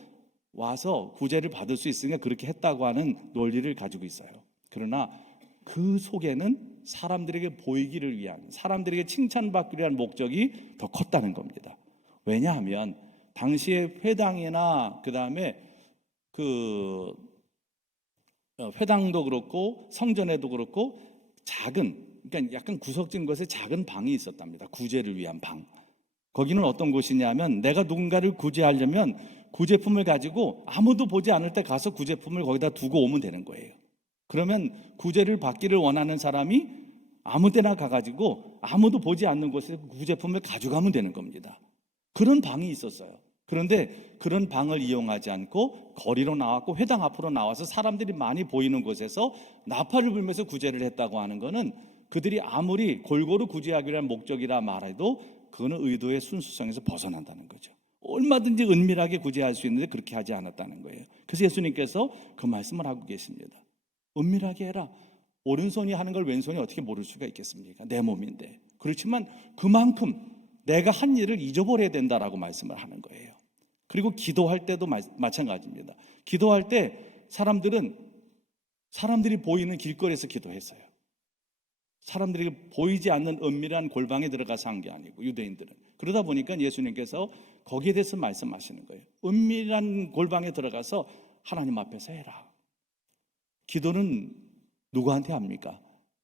와서 구제를 받을 수 있으니까 그렇게 했다고 하는 논리를 가지고 있어요. 그러나 그 속에는 사람들에게 보이기를 위한, 사람들에게 칭찬받기 위한 목적이 더 컸다는 겁니다. 왜냐하면 당시에 회당이나 그 다음에 그 회당도 그렇고 성전에도 그렇고 작은, 그러니까 약간 구석진 곳에 작은 방이 있었답니다. 구제를 위한 방. 거기는 어떤 곳이냐면 내가 누군가를 구제하려면 구제품을 가지고 아무도 보지 않을 때 가서 구제품을 거기다 두고 오면 되는 거예요. 그러면 구제를 받기를 원하는 사람이 아무 때나 가가지고 아무도 보지 않는 곳에 구제품을 가져가면 되는 겁니다. 그런 방이 있었어요. 그런데 그런 방을 이용하지 않고 거리로 나왔고 회당 앞으로 나와서 사람들이 많이 보이는 곳에서 나팔을 불면서 구제를 했다고 하는 것은 그들이 아무리 골고루 구제하기로 한 목적이라 말해도 그거는 의도의 순수성에서 벗어난다는 거죠. 얼마든지 은밀하게 구제할 수 있는데 그렇게 하지 않았다는 거예요. 그래서 예수님께서 그 말씀을 하고 계십니다. 은밀하게 해라. 오른손이 하는 걸 왼손이 어떻게 모를 수가 있겠습니까? 내 몸인데. 그렇지만 그만큼 내가 한 일을 잊어버려야 된다라고 말씀을 하는 거예요. 그리고 기도할 때도 마찬가지입니다. 기도할 때 사람들이 보이는 길거리에서 기도했어요. 사람들이 보이지 않는 은밀한 골방에 들어가서 한 게 아니고, 유대인들은. 그러다 보니까 예수님께서 거기에 대해서 말씀하시는 거예요. 은밀한 골방에 들어가서 하나님 앞에서 해라. 기도는 누구한테 합니까?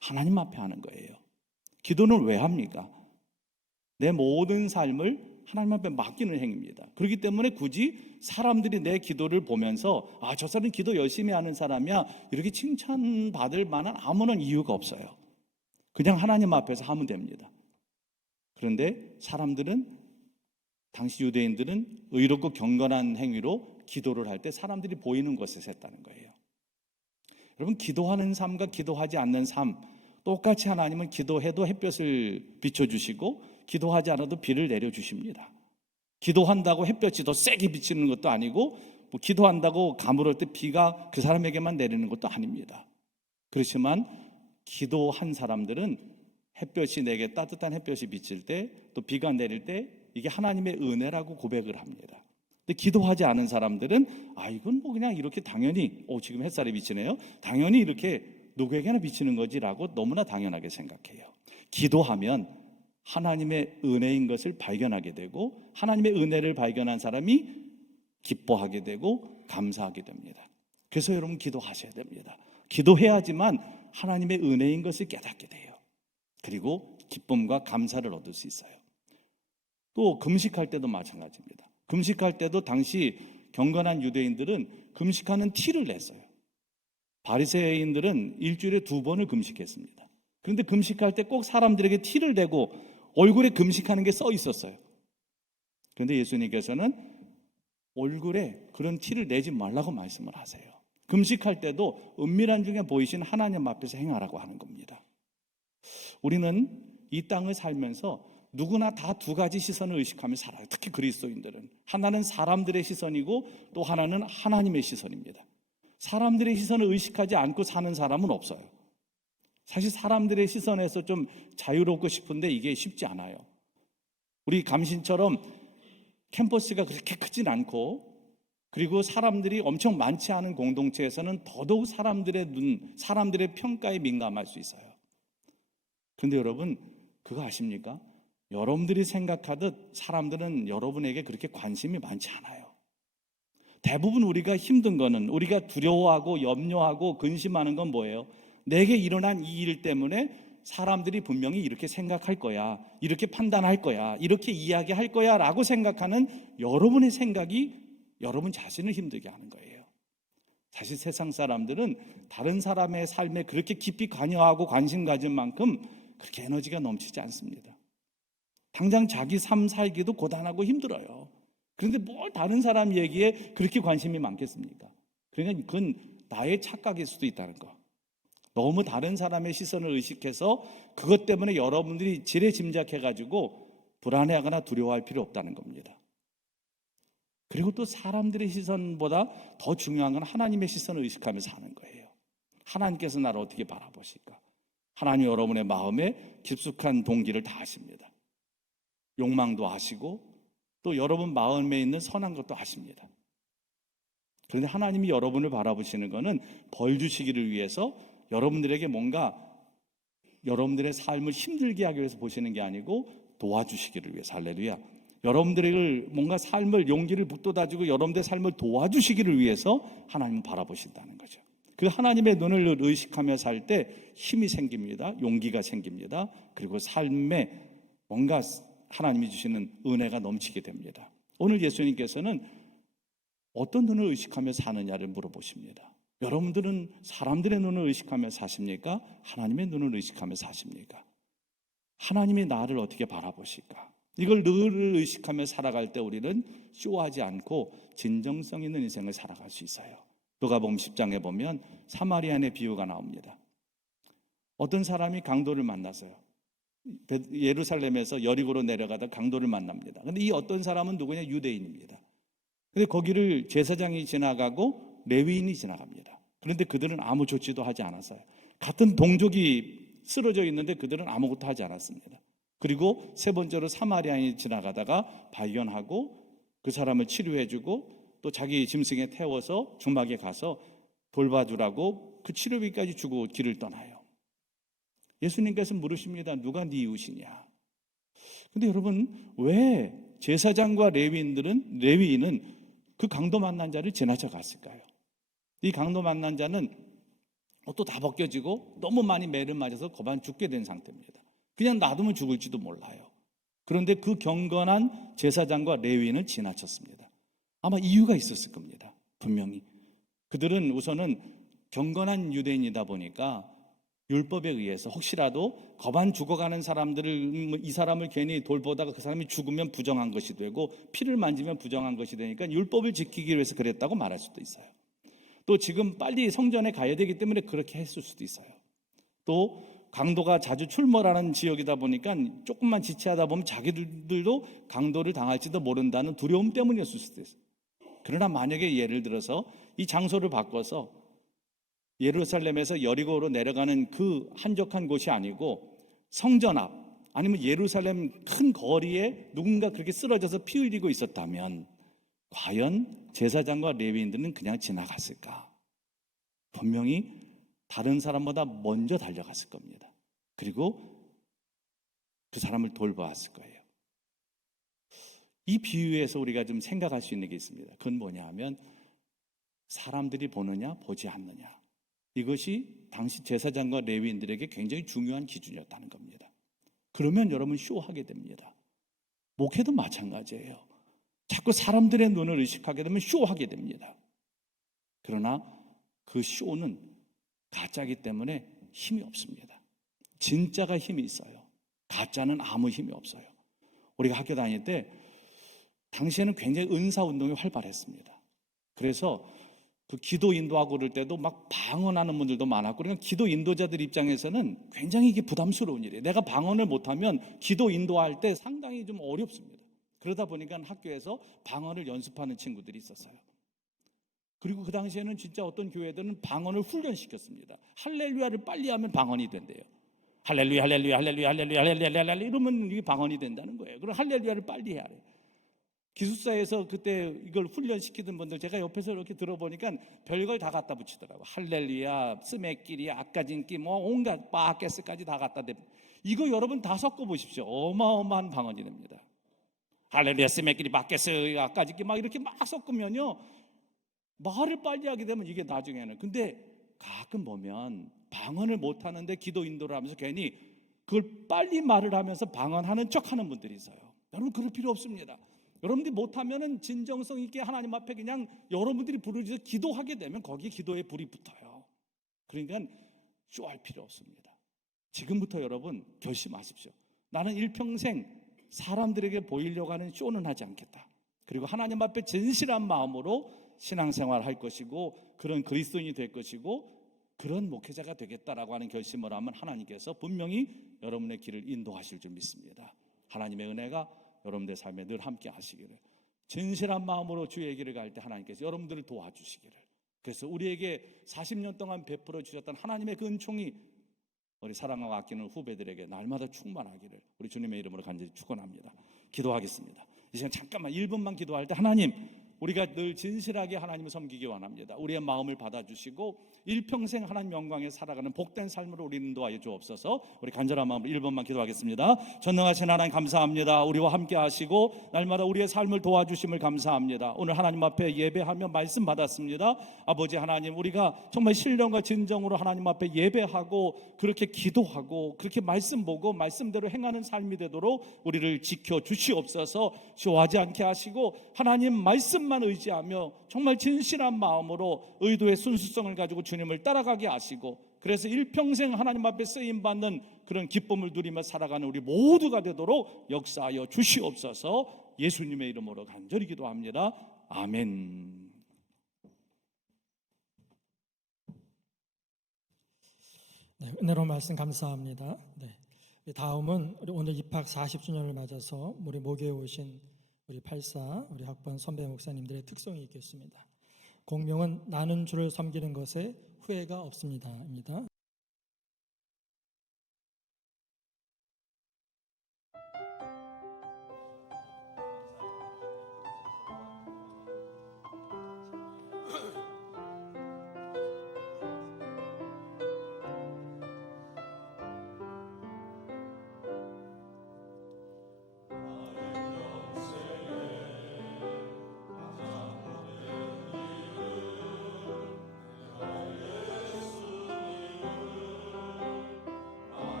하나님 앞에 하는 거예요. 기도는 왜 합니까? 내 모든 삶을 하나님 앞에 맡기는 행위입니다. 그렇기 때문에 굳이 사람들이 내 기도를 보면서 저 사람은 기도 열심히 하는 사람이야, 이렇게 칭찬받을 만한 아무런 이유가 없어요. 그냥 하나님 앞에서 하면 됩니다. 그런데 당시 유대인들은 의롭고 경건한 행위로 기도를 할 때 사람들이 보이는 곳에서 했다는 거예요. 여러분, 기도하는 삶과 기도하지 않는 삶, 똑같이 하나님은 기도해도 햇볕을 비춰주시고 기도하지 않아도 비를 내려주십니다. 기도한다고 햇볕이 더 세게 비치는 것도 아니고, 기도한다고 가물을 때 비가 그 사람에게만 내리는 것도 아닙니다. 그렇지만 기도한 사람들은 햇볕이 내게 따뜻한 햇볕이 비칠 때, 또 비가 내릴 때 이게 하나님의 은혜라고 고백을 합니다. 근데 기도하지 않은 사람들은 이건 그냥 이렇게 당연히 지금 햇살이 비치네요. 당연히 이렇게 누구에게나 비치는 거지라고 너무나 당연하게 생각해요. 기도하면 하나님의 은혜인 것을 발견하게 되고, 하나님의 은혜를 발견한 사람이 기뻐하게 되고 감사하게 됩니다. 그래서 여러분, 기도하셔야 됩니다. 기도해야지만 하나님의 은혜인 것을 깨닫게 돼요. 그리고 기쁨과 감사를 얻을 수 있어요. 또 금식할 때도 마찬가지입니다. 금식할 때도 당시 경건한 유대인들은 금식하는 티를 냈어요. 바리새인들은 일주일에 2번을 금식했습니다. 그런데 금식할 때 꼭 사람들에게 티를 내고 얼굴에 금식하는 게 써 있었어요. 그런데 예수님께서는 얼굴에 그런 티를 내지 말라고 말씀을 하세요. 금식할 때도 은밀한 중에 보이신 하나님 앞에서 행하라고 하는 겁니다. 우리는 이 땅을 살면서 누구나 다 2가지 시선을 의식하며 살아요. 특히 그리스도인들은. 하나는 사람들의 시선이고 또 하나는 하나님의 시선입니다. 사람들의 시선을 의식하지 않고 사는 사람은 없어요. 사실 사람들의 시선에서 좀 자유롭고 싶은데 이게 쉽지 않아요. 우리 감신처럼 캠퍼스가 그렇게 크진 않고, 그리고 사람들이 엄청 많지 않은 공동체에서는 더더욱 사람들의 평가에 민감할 수 있어요. 그런데 여러분, 그거 아십니까? 여러분들이 생각하듯 사람들은 여러분에게 그렇게 관심이 많지 않아요. 대부분 우리가 힘든 거는, 우리가 두려워하고 염려하고 근심하는 건 뭐예요? 내게 일어난 이 일 때문에 사람들이 분명히 이렇게 생각할 거야, 이렇게 판단할 거야, 이렇게 이야기할 거야 라고 생각하는 여러분의 생각이 여러분 자신을 힘들게 하는 거예요. 사실 세상 사람들은 다른 사람의 삶에 그렇게 깊이 관여하고 관심 가진 만큼 그렇게 에너지가 넘치지 않습니다. 당장 자기 삶 살기도 고단하고 힘들어요. 그런데 뭘 다른 사람 얘기에 그렇게 관심이 많겠습니까? 그러니까 그건 나의 착각일 수도 있다는 거. 너무 다른 사람의 시선을 의식해서 그것 때문에 여러분들이 지레짐작해가지고 불안해하거나 두려워할 필요 없다는 겁니다. 그리고 또 사람들의 시선보다 더 중요한 건 하나님의 시선을 의식하면서 사는 거예요. 하나님께서 나를 어떻게 바라보실까? 하나님 여러분의 마음에 깊숙한 동기를 다 아십니다. 욕망도 아시고 또 여러분 마음에 있는 선한 것도 아십니다. 그런데 하나님이 여러분을 바라보시는 것은 벌 주시기를 위해서 여러분들에게 뭔가 여러분들의 삶을 힘들게 하기 위해서 보시는 게 아니고 도와주시기를 위해서. 할렐루야. 여러분들을 뭔가 삶을 용기를 북돋아주고 여러분들의 삶을 도와주시기를 위해서 하나님은 바라보신다는 거죠. 그 하나님의 눈을 의식하며 살 때 힘이 생깁니다. 용기가 생깁니다. 그리고 삶에 뭔가 하나님이 주시는 은혜가 넘치게 됩니다. 오늘 예수님께서는 어떤 눈을 의식하며 사느냐를 물어보십니다. 여러분들은 사람들의 눈을 의식하며 사십니까? 하나님의 눈을 의식하며 사십니까? 하나님이 나를 어떻게 바라보실까? 이걸 늘 의식하며 살아갈 때 우리는 쇼하지 않고 진정성 있는 인생을 살아갈 수 있어요. 누가복음 10장에 보면 사마리아인의 비유가 나옵니다. 어떤 사람이 강도를 만났어요. 예루살렘에서 여리고로 내려가다 강도를 만납니다. 근데 이 어떤 사람은 누구냐? 유대인입니다. 근데 거기를 제사장이 지나가고 레위인이 지나갑니다. 그런데 그들은 아무 조치도 하지 않았어요. 같은 동족이 쓰러져 있는데 그들은 아무것도 하지 않았습니다. 그리고 세 번째로 사마리아인이 지나가다가 발견하고 그 사람을 치료해주고 또 자기 짐승에 태워서 주막에 가서 돌봐주라고 그 치료비까지 주고 길을 떠나요. 예수님께서 물으십니다. 누가 네 이웃이냐? 근데 여러분, 왜 제사장과 레위인은 그 강도 만난 자를 지나쳐 갔을까요? 이 강도 만난 자는 옷도 다 벗겨지고 너무 많이 매를 맞아서 거반 죽게 된 상태입니다. 그냥 놔두면 죽을지도 몰라요. 그런데 그 경건한 제사장과 레위인을 지나쳤습니다. 아마 이유가 있었을 겁니다. 분명히. 그들은 우선은 경건한 유대인이다 보니까 율법에 의해서 혹시라도 거반 죽어가는 사람들을, 이 사람을 괜히 돌보다가 그 사람이 죽으면 부정한 것이 되고 피를 만지면 부정한 것이 되니까 율법을 지키기 위해서 그랬다고 말할 수도 있어요. 또 지금 빨리 성전에 가야 되기 때문에 그렇게 했을 수도 있어요. 또 강도가 자주 출몰하는 지역이다 보니까 조금만 지체하다 보면 자기들도 강도를 당할지도 모른다는 두려움 때문이었을 수도 있어요. 그러나 만약에 예를 들어서 이 장소를 바꿔서 예루살렘에서 여리고로 내려가는 그 한적한 곳이 아니고 성전 앞 아니면 예루살렘 큰 거리에 누군가 그렇게 쓰러져서 피 흘리고 있었다면 과연 제사장과 레위인들은 그냥 지나갔을까? 분명히 다른 사람보다 먼저 달려갔을 겁니다. 그리고 그 사람을 돌보았을 거예요. 이 비유에서 우리가 좀 생각할 수 있는 게 있습니다. 그건 뭐냐 하면 사람들이 보느냐 보지 않느냐, 이것이 당시 제사장과 레위인들에게 굉장히 중요한 기준이었다는 겁니다. 그러면 여러분 쇼하게 됩니다. 목회도 마찬가지예요. 자꾸 사람들의 눈을 의식하게 되면 쇼하게 됩니다. 그러나 그 쇼는 가짜이기 때문에 힘이 없습니다. 진짜가 힘이 있어요. 가짜는 아무 힘이 없어요. 우리가 학교 다닐 때 당시에는 굉장히 은사운동이 활발했습니다. 그래서 그 기도 인도하고 그럴 때도 막 방언하는 분들도 많았고, 그러니까 기도 인도자들 입장에서는 굉장히 이게 부담스러운 일이에요. 내가 방언을 못하면 기도 인도할 때 상당히 좀 어렵습니다. 그러다 보니까 학교에서 방언을 연습하는 친구들이 있었어요. 그리고 그 당시에는 진짜 어떤 교회들은 방언을 훈련시켰습니다. 할렐루야를 빨리 하면 방언이 된대요. 할렐루야 할렐루야 할렐루야 할렐루야 할렐루야 할렐루야 이러면 이게 방언이 된다는 거예요. 그럼 할렐루야를 빨리 해야 돼요. 기숙사에서 그때 이걸 훈련시키던 분들 제가 옆에서 이렇게 들어보니까 별걸 다 갖다 붙이더라고. 할렐루야, 스매끼리, 아까진끼, 뭐 온갖 바게스까지 다 갖다 대. 이거 여러분 다 섞어 보십시오. 어마어마한 방언이 됩니다. 할렐루야, 스매끼리, 바게스, 아까진끼 막 이렇게 막 섞으면요, 말을 빨리 하게 되면 이게 나중에는. 근데 가끔 보면 방언을 못 하는데 기도 인도를 하면서 괜히 그걸 빨리 말을 하면서 방언하는 척하는 분들이 있어요. 여러분 그럴 필요 없습니다. 여러분들이 못하면은 진정성 있게 하나님 앞에 그냥 여러분들이 부르짖어 기도하게 되면 거기에 기도에 불이 붙어요. 그러니까 쇼할 필요 없습니다. 지금부터 여러분 결심하십시오. 나는 일평생 사람들에게 보이려고 하는 쇼는 하지 않겠다. 그리고 하나님 앞에 진실한 마음으로 신앙생활을 할 것이고 그런 그리스도인이 될 것이고 그런 목회자가 되겠다라고 하는 결심을 하면 하나님께서 분명히 여러분의 길을 인도하실 줄 믿습니다. 하나님의 은혜가 여러분들 삶에 늘 함께 하시기를, 진실한 마음으로 주의 길을 갈 때 하나님께서 여러분들을 도와주시기를, 그래서 우리에게 40년 동안 베풀어 주셨던 하나님의 그 은총이 우리 사랑하고 아끼는 후배들에게 날마다 충만하기를 우리 주님의 이름으로 간절히 축원합니다. 기도하겠습니다. 이 시간 잠깐만 1분만 기도할 때 하나님, 우리가 늘 진실하게 하나님을 섬기기 원합니다. 우리의 마음을 받아주시고 일평생 하나님 영광에 살아가는 복된 삶으로 우리 인도하여 주옵소서. 우리 간절한 마음으로 1번만 기도하겠습니다. 전능하신 하나님 감사합니다. 우리와 함께 하시고 날마다 우리의 삶을 도와주심을 감사합니다. 오늘 하나님 앞에 예배하며 말씀 받았습니다. 아버지 하나님, 우리가 정말 신령과 진정으로 하나님 앞에 예배하고 그렇게 기도하고 그렇게 말씀 보고 말씀대로 행하는 삶이 되도록 우리를 지켜 주시옵소서. 쇼하지 않게 하시고 하나님 말씀만 의지하며 정말 진실한 마음으로 의도의 순수성을 가지고 주님을 따라가게 하시고, 그래서 일평생 하나님 앞에 쓰임받는 그런 기쁨을 누리며 살아가는 우리 모두가 되도록 역사하여 주시옵소서. 예수님의 이름으로 간절히 기도합니다. 아멘. 네, 은혜로운 말씀 감사합니다. 네, 다음은 오늘 입학 40주년을 맞아서 우리 목요에 오신 우리 84 우리 학번 선배 목사님들의 특성이 있겠습니다. 공명은 나는 주를 섬기는 것에 후회가 없습니다입니다.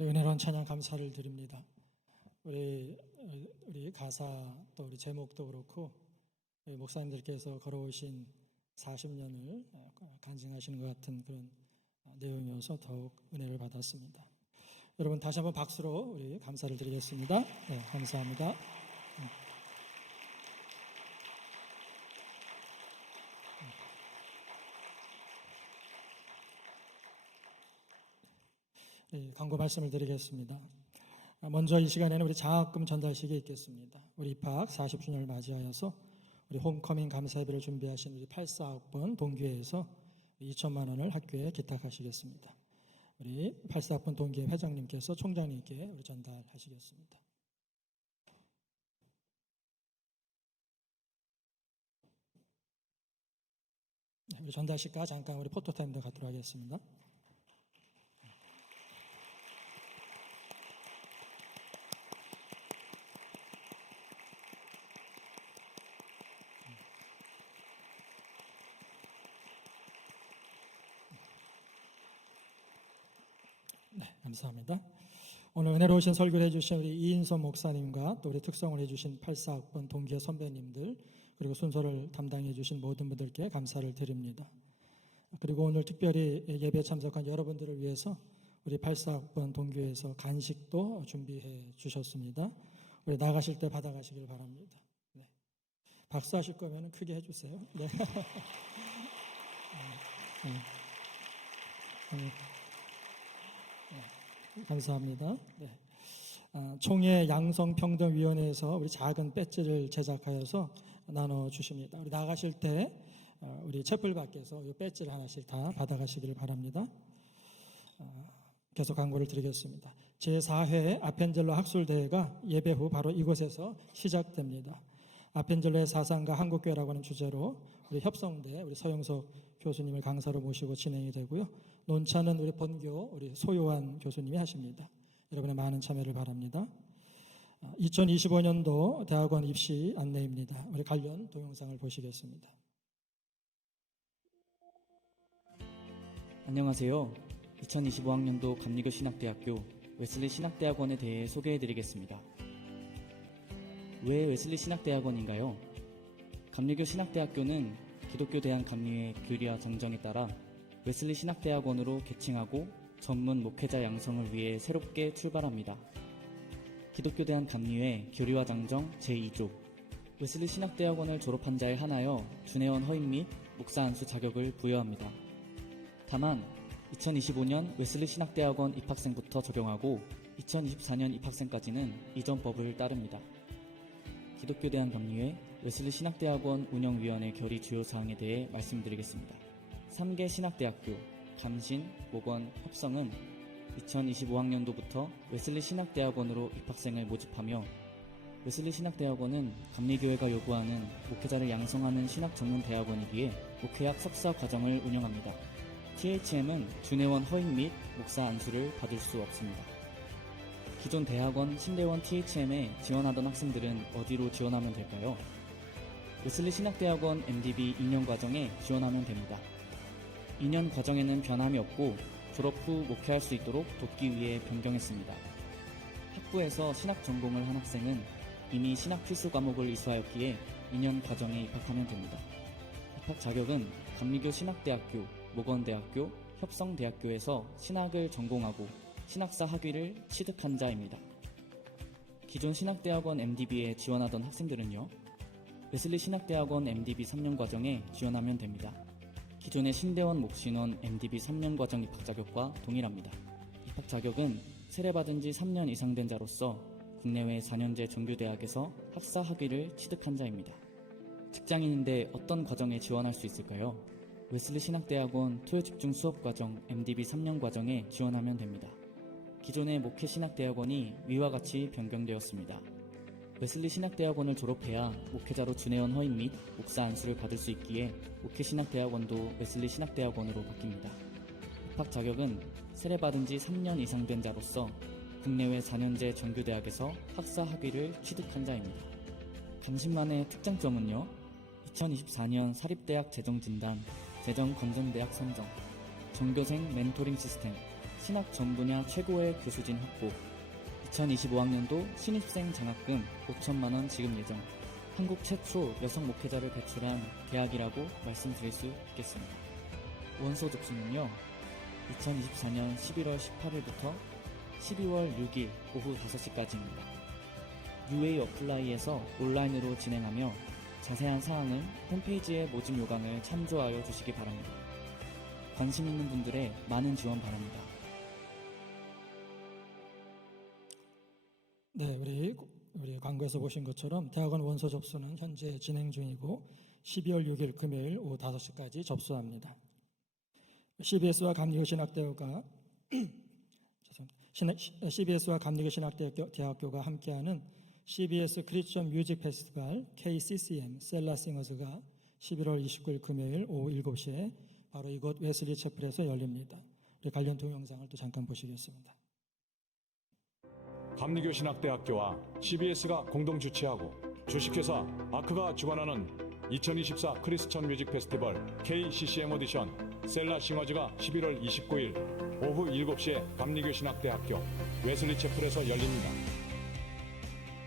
은혜로운 찬양 감사를 드립니다. 우리 가사 또 우리 제목도 그렇고 우리 목사님들께서 걸어오신 40년을 간증하시는 것 같은 그런 내용이어서 더욱 은혜를 받았습니다. 여러분 다시 한번 박수로 우리 감사를 드리겠습니다. 네, 감사합니다. 네, 광고 말씀을 드리겠습니다. 먼저 이 시간에는 우리 장학금 전달식이 있겠습니다. 우리 입학 40주년을 맞이하여서 우리 홈커밍 감사예배를 준비하신 우리 84학번 동기회에서 2천만 원을 학교에 기탁하시겠습니다. 우리 84학번 동기회 회장님께서 총장님께 우리 전달하시겠습니다. 네, 우리 전달식과 잠깐 우리 포토타임도 갖도록 하겠습니다. 네, 감사합니다. 오늘 은혜로우신 설교를 해주신 우리 이인선 목사님과 또 우리 특성을 해주신 84학번 동기회 선배님들 그리고 순서를 담당해 주신 모든 분들께 감사를 드립니다. 그리고 오늘 특별히 예배에 참석한 여러분들을 위해서 우리 84학번 동기회에서 간식도 준비해 주셨습니다. 우리 나가실 때 받아가시길 바랍니다. 네. 박수하실 거면 크게 해주세요. 네. 감사합니다. 네. 총회 양성평등위원회에서 우리 작은 배지를 제작하여서 나눠 주십니다. 우리 나가실 때 우리 채플 밖에서 이 배지를 하나씩 다 받아가시기를 바랍니다. 계속 광고를 드리겠습니다. 제4회 아펜젤러 학술대회가 예배 후 바로 이곳에서 시작됩니다. 아펜젤러의 사상과 한국교회라고 하는 주제로 우리 협성대 우리 서영석 교수님을 강사로 모시고 진행이 되고요. 논차는 우리 본교 우리 소요한 교수님이 하십니다. 여러분의 많은 참여를 바랍니다. 2025년도 대학원 입시 안내입니다. 우리 관련 동영상을 보시겠습니다. 안녕하세요. 2025학년도 감리교 신학대학교 웨슬리 신학대학원에 대해 소개해드리겠습니다. 왜 웨슬리 신학대학원인가요? 감리교 신학대학교는 기독교 대한감리회 교리와 정정에 따라 웨슬리 신학대학원으로 개칭하고 전문 목회자 양성을 위해 새롭게 출발합니다. 기독교 대한감리회 교리와 정정 제2조 웨슬리 신학대학원을 졸업한 자에 한하여 준회원 허임 및 목사 안수 자격을 부여합니다. 다만 2025년 웨슬리 신학대학원 입학생부터 적용하고 2024년 입학생까지는 이전 법을 따릅니다. 기독교 대한감리회 웨슬리 신학대학원 운영위원회 결의 주요 사항에 대해 말씀드리겠습니다. 3개 신학대학교 감신, 목원, 협성은 2025학년도부터 웨슬리 신학대학원으로 입학생을 모집하며 웨슬리 신학대학원은 감리교회가 요구하는 목회자를 양성하는 신학 전문 대학원이기에 목회학 석사 과정을 운영합니다. THM은 준회원 허임 및 목사 안수를 받을 수 없습니다. 기존 대학원 신대원 THM에 지원하던 학생들은 어디로 지원하면 될까요? 웨슬리 신학대학원 MDB 2년 과정에 지원하면 됩니다. 2년 과정에는 변함이 없고 졸업 후 목회할 수 있도록 돕기 위해 변경했습니다. 학부에서 신학 전공을 한 학생은 이미 신학 필수 과목을 이수하였기에 2년 과정에 입학하면 됩니다. 입학 자격은 감리교 신학대학교, 목원대학교, 협성대학교에서 신학을 전공하고 신학사 학위를 취득한 자입니다. 기존 신학대학원 MDB에 지원하던 학생들은요, 웨슬리 신학대학원 MDB 3년 과정에 지원하면 됩니다. 기존의 신대원 목신원 MDB 3년 과정 입학 자격과 동일합니다. 입학 자격은 세례받은 지 3년 이상 된 자로서 국내외 4년제 정규대학에서 학사 학위를 취득한 자입니다. 직장인인데 어떤 과정에 지원할 수 있을까요? 웨슬리 신학대학원 토요집중 수업과정 MDB 3년 과정에 지원하면 됩니다. 기존의 목회 신학대학원이 위와 같이 변경되었습니다. 웨슬리 신학대학원을 졸업해야 목회자로 준회원 허임 및 목사 안수를 받을 수 있기에 목회 신학대학원도 웨슬리 신학대학원으로 바뀝니다. 입학 자격은 세례받은 지 3년 이상 된 자로서 국내외 4년제 정규대학에서 학사 학위를 취득한 자입니다. 감신만의 특장점은요, 2024년 사립대학 재정진단, 재정검정대학 선정, 전교생 멘토링 시스템, 신학 전 분야 최고의 교수진 확보, 2025학년도 신입생 장학금 5천만원 지급 예정, 한국 최초 여성 목회자를 배출한 대학이라고 말씀드릴 수 있겠습니다. 원서 접수는요, 2024년 11월 18일부터 12월 6일 오후 5시까지입니다. UA 어플라이에서 온라인으로 진행하며 자세한 사항은 홈페이지의 모집 요강을 참조하여 주시기 바랍니다. 관심 있는 분들의 많은 지원 바랍니다. 네, 우리 광고에서 보신 것처럼 대학원 원서 접수는 현재 진행 중이고 12월 6일 금요일 오후 5시까지 접수합니다. CBS와 감리교 신학대학교가 CBS와 감리교 신학대학교가 함께하는 CBS 크리스천 뮤직 페스티벌 KCCM 셀라싱어즈가 11월 29일 금요일 오후 7시에 바로 이곳 웨슬리 채플에서 열립니다. 우리 관련 동영상을 또 잠깐 보시겠습니다. 감리교 신학대학교와 CBS가 공동 주최하고 주식회사 아크가 주관하는 2024 크리스천 뮤직 페스티벌 KCCM 오디션 셀라 싱어즈가 11월 29일 오후 7시에 감리교 신학대학교 웨슬리 채플에서 열립니다.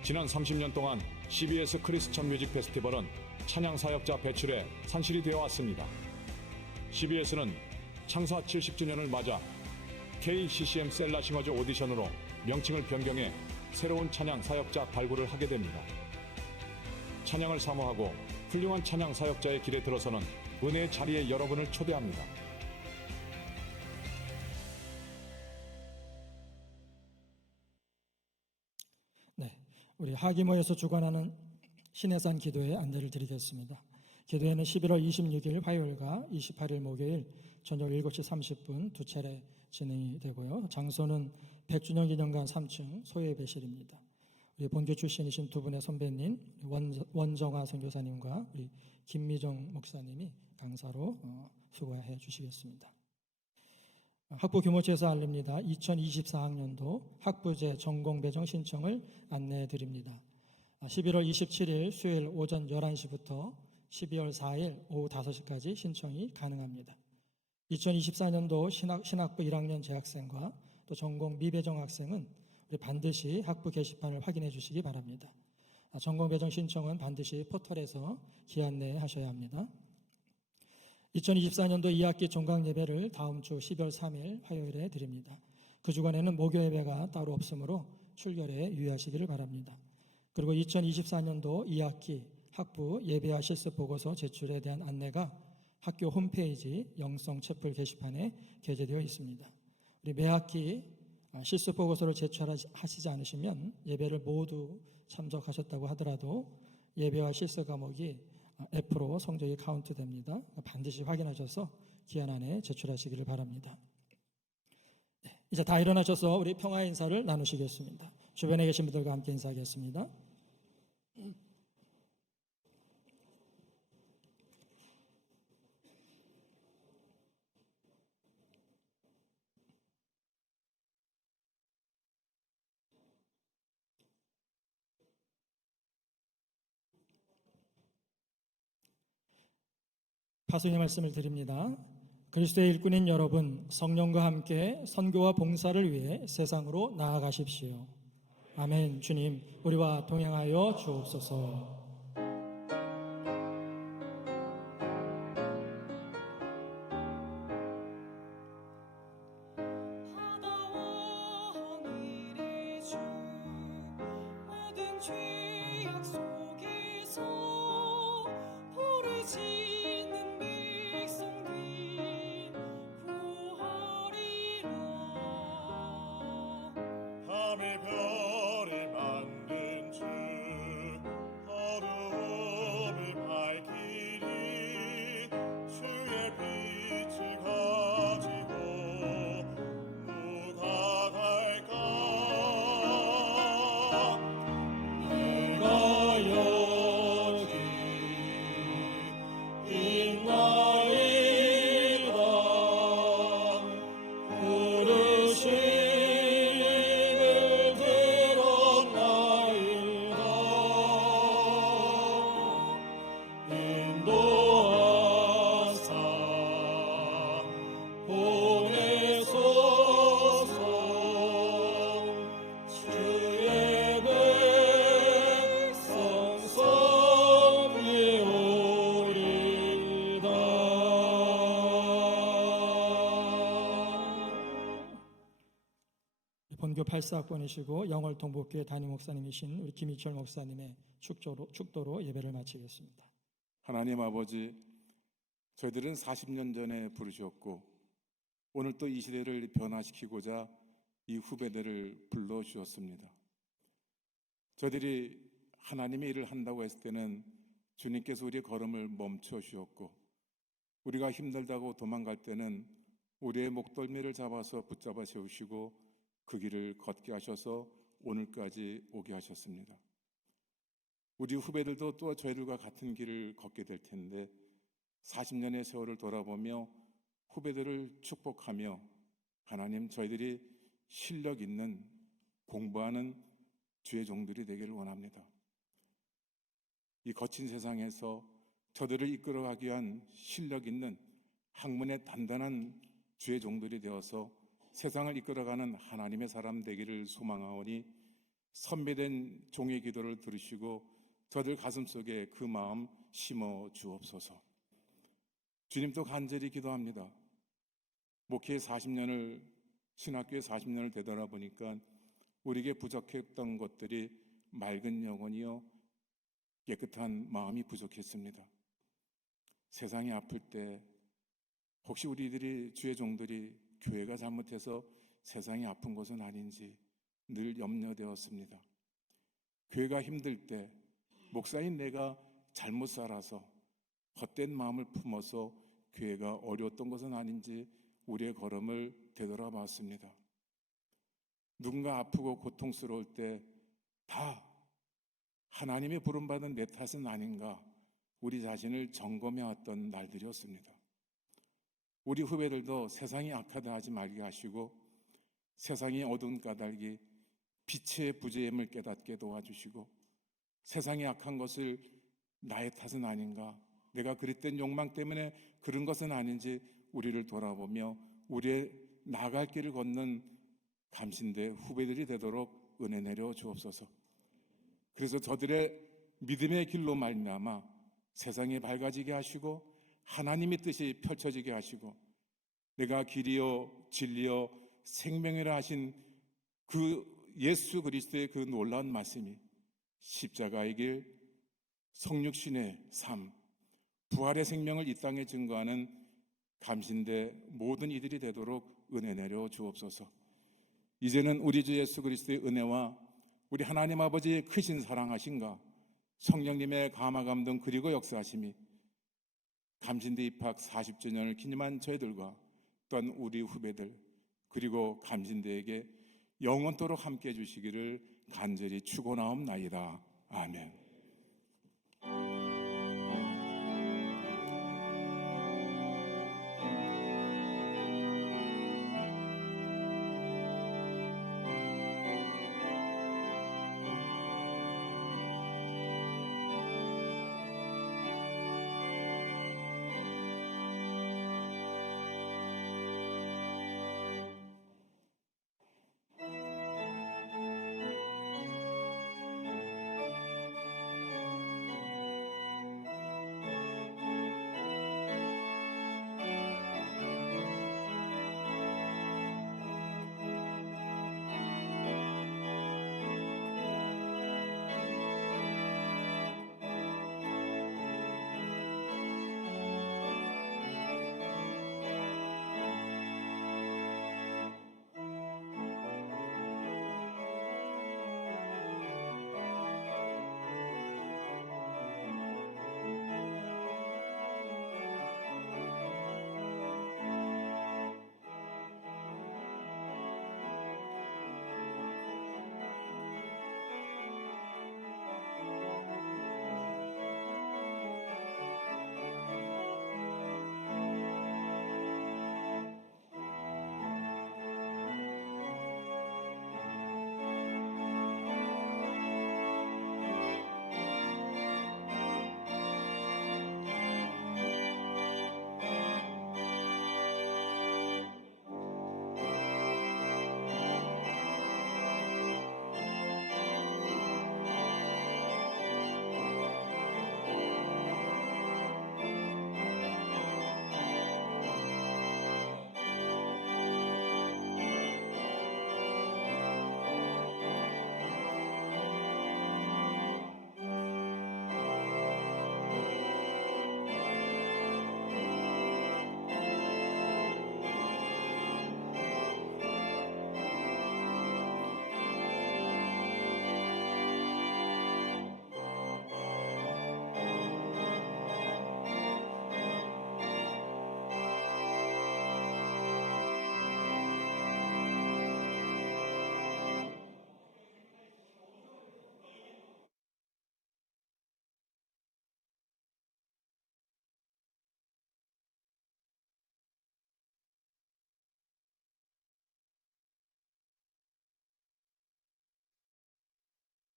지난 30년 동안 CBS 크리스천 뮤직 페스티벌은 찬양 사역자 배출에 산실이 되어 왔습니다. CBS는 창사 70주년을 맞아 KCCM 셀라 싱어즈 오디션으로 명칭을 변경해 새로운 찬양 사역자 발굴을 하게 됩니다. 찬양을 사모하고 훌륭한 찬양 사역자의 길에 들어서는 은혜의 자리에 여러분을 초대합니다. 우리 하기모에서 주관하는 신해산 기도회 안내를 드리겠습니다. 기도회는 11월 26일 화요일과 28일 목요일 저녁 7시 30분 두 차례 진행이 되고요. 장소는 100주년 기념관 3층 소예배실입니다. 우리 본교 출신이신 두 분의 선배님 원정화 선교사님과 우리 김미정 목사님이 강사로 수고해 주시겠습니다. 학부 규모치에서 알립니다. 2024학년도 학부제 전공 배정 신청을 안내해 드립니다. 11월 27일 수요일 오전 11시부터 12월 4일 오후 5시까지 신청이 가능합니다. 2024년도 신학부 1학년 재학생과 또 전공 미배정 학생은 우리 반드시 학부 게시판을 확인해 주시기 바랍니다. 전공 배정 신청은 반드시 포털에서 기한 내에 하셔야 합니다. 2024년도 2학기 종강 예배를 다음 주 12월 3일 화요일에 드립니다. 그 주간에는 목요 예배가 따로 없으므로 출결에 유의하시기를 바랍니다. 그리고 2024년도 2학기 학부 예배와 실습 보고서 제출에 대한 안내가 학교 홈페이지 영성 채플 게시판에 게재되어 있습니다. 우리 매 학기 실습 보고서를 제출하시지 않으시면 예배를 모두 참석하셨다고 하더라도 예배와 실습 과목이 F로 성적이 카운트됩니다. 반드시 확인하셔서 기한 안에 제출하시기를 바랍니다. 네, 이제 다 일어나셔서 우리 평화 인사를 나누시겠습니다. 주변에 계신 분들과 함께 인사하겠습니다. 파송의 말씀을 드립니다. 그리스도의 일꾼인 여러분, 성령과 함께 선교와 봉사를 위해 세상으로 나아가십시오. 아멘. 주님, 우리와 동행하여 주옵소서. 모든 죄악 속에서 부르짖는 백성들 구하리라. 밤의 별을 만든 주 어두움을 밝히니 주의 빛을 가지고 누가 갈까. 내가 여기 있나이다. 부르심을 들었나이다. 인도하사 보내소서. 주의 백성 섬기오리다. 본교 84학번이시고 영월 동북교회 담임 목사님이신 우리 김희철 목사님의 축도로 예배를 마치겠습니다. 하나님 아버지, 저희들은 40년 전에 부르셨고 오늘 또 이 시대를 변화시키고자 이 후배들을 불러주셨습니다. 저희들이 하나님의 일을 한다고 했을 때는 주님께서 우리의 걸음을 멈춰 주셨고, 우리가 힘들다고 도망갈 때는 우리의 목덜미를 잡아서 붙잡아 세우시고 그 길을 걷게 하셔서 오늘까지 오게 하셨습니다. 우리 후배들도 또 저희들과 같은 길을 걷게 될 텐데 40년의 세월을 돌아보며 후배들을 축복하며 하나님, 저희들이 실력 있는 공부하는 주의 종들이 되기를 원합니다. 이 거친 세상에서 저들을 이끌어가기 위한 실력 있는 학문의 단단한 주의 종들이 되어서 세상을 이끌어가는 하나님의 사람 되기를 소망하오니 선배된 종의 기도를 들으시고 저들 가슴속에 그 마음 심어 주옵소서. 주님도 간절히 기도합니다. 목회 40년을, 신학교에 40년을 되돌아보니까 우리에게 부족했던 것들이 맑은 영혼이요 깨끗한 마음이 부족했습니다. 세상이 아플 때 혹시 우리들이, 주의 종들이 교회가 잘못해서 세상이 아픈 것은 아닌지 늘 염려되었습니다. 교회가 힘들 때 목사인 내가 잘못 살아서 헛된 마음을 품어서 교회가 어려웠던 것은 아닌지 우리의 걸음을 되돌아봤습니다. 누군가 아프고 고통스러울 때 다 하나님의 부름받은 내 탓은 아닌가 우리 자신을 점검해왔던 날들이었습니다. 우리 후배들도 세상이 악하다 하지 말게 하시고 세상의 어두운 까닭이 빛의 부재임을 깨닫게 도와주시고 세상이 악한 것을 나의 탓은 아닌가, 내가 그랬던 욕망 때문에 그런 것은 아닌지 우리를 돌아보며 우리의 나아갈 길을 걷는 감신대 후배들이 되도록 은혜 내려 주옵소서. 그래서 저들의 믿음의 길로 말미암아 세상이 밝아지게 하시고 하나님의 뜻이 펼쳐지게 하시고 내가 길이요 진리요 생명이라 하신 그 예수 그리스도의 그 놀라운 말씀이 십자가의 길, 성육신의 삶, 부활의 생명을 이 땅에 증거하는 감신대 모든 이들이 되도록 은혜 내려 주옵소서. 이제는 우리 주 예수 그리스도의 은혜와 우리 하나님 아버지의 크신 사랑하신가 성령님의 감화 감동 그리고 역사하심이 감신대 입학 40주년을 기념한 저희들과 또한 우리 후배들 그리고 감신대에게 영원토록 함께해 주시기를 간절히 축원하옵나이다. 아멘.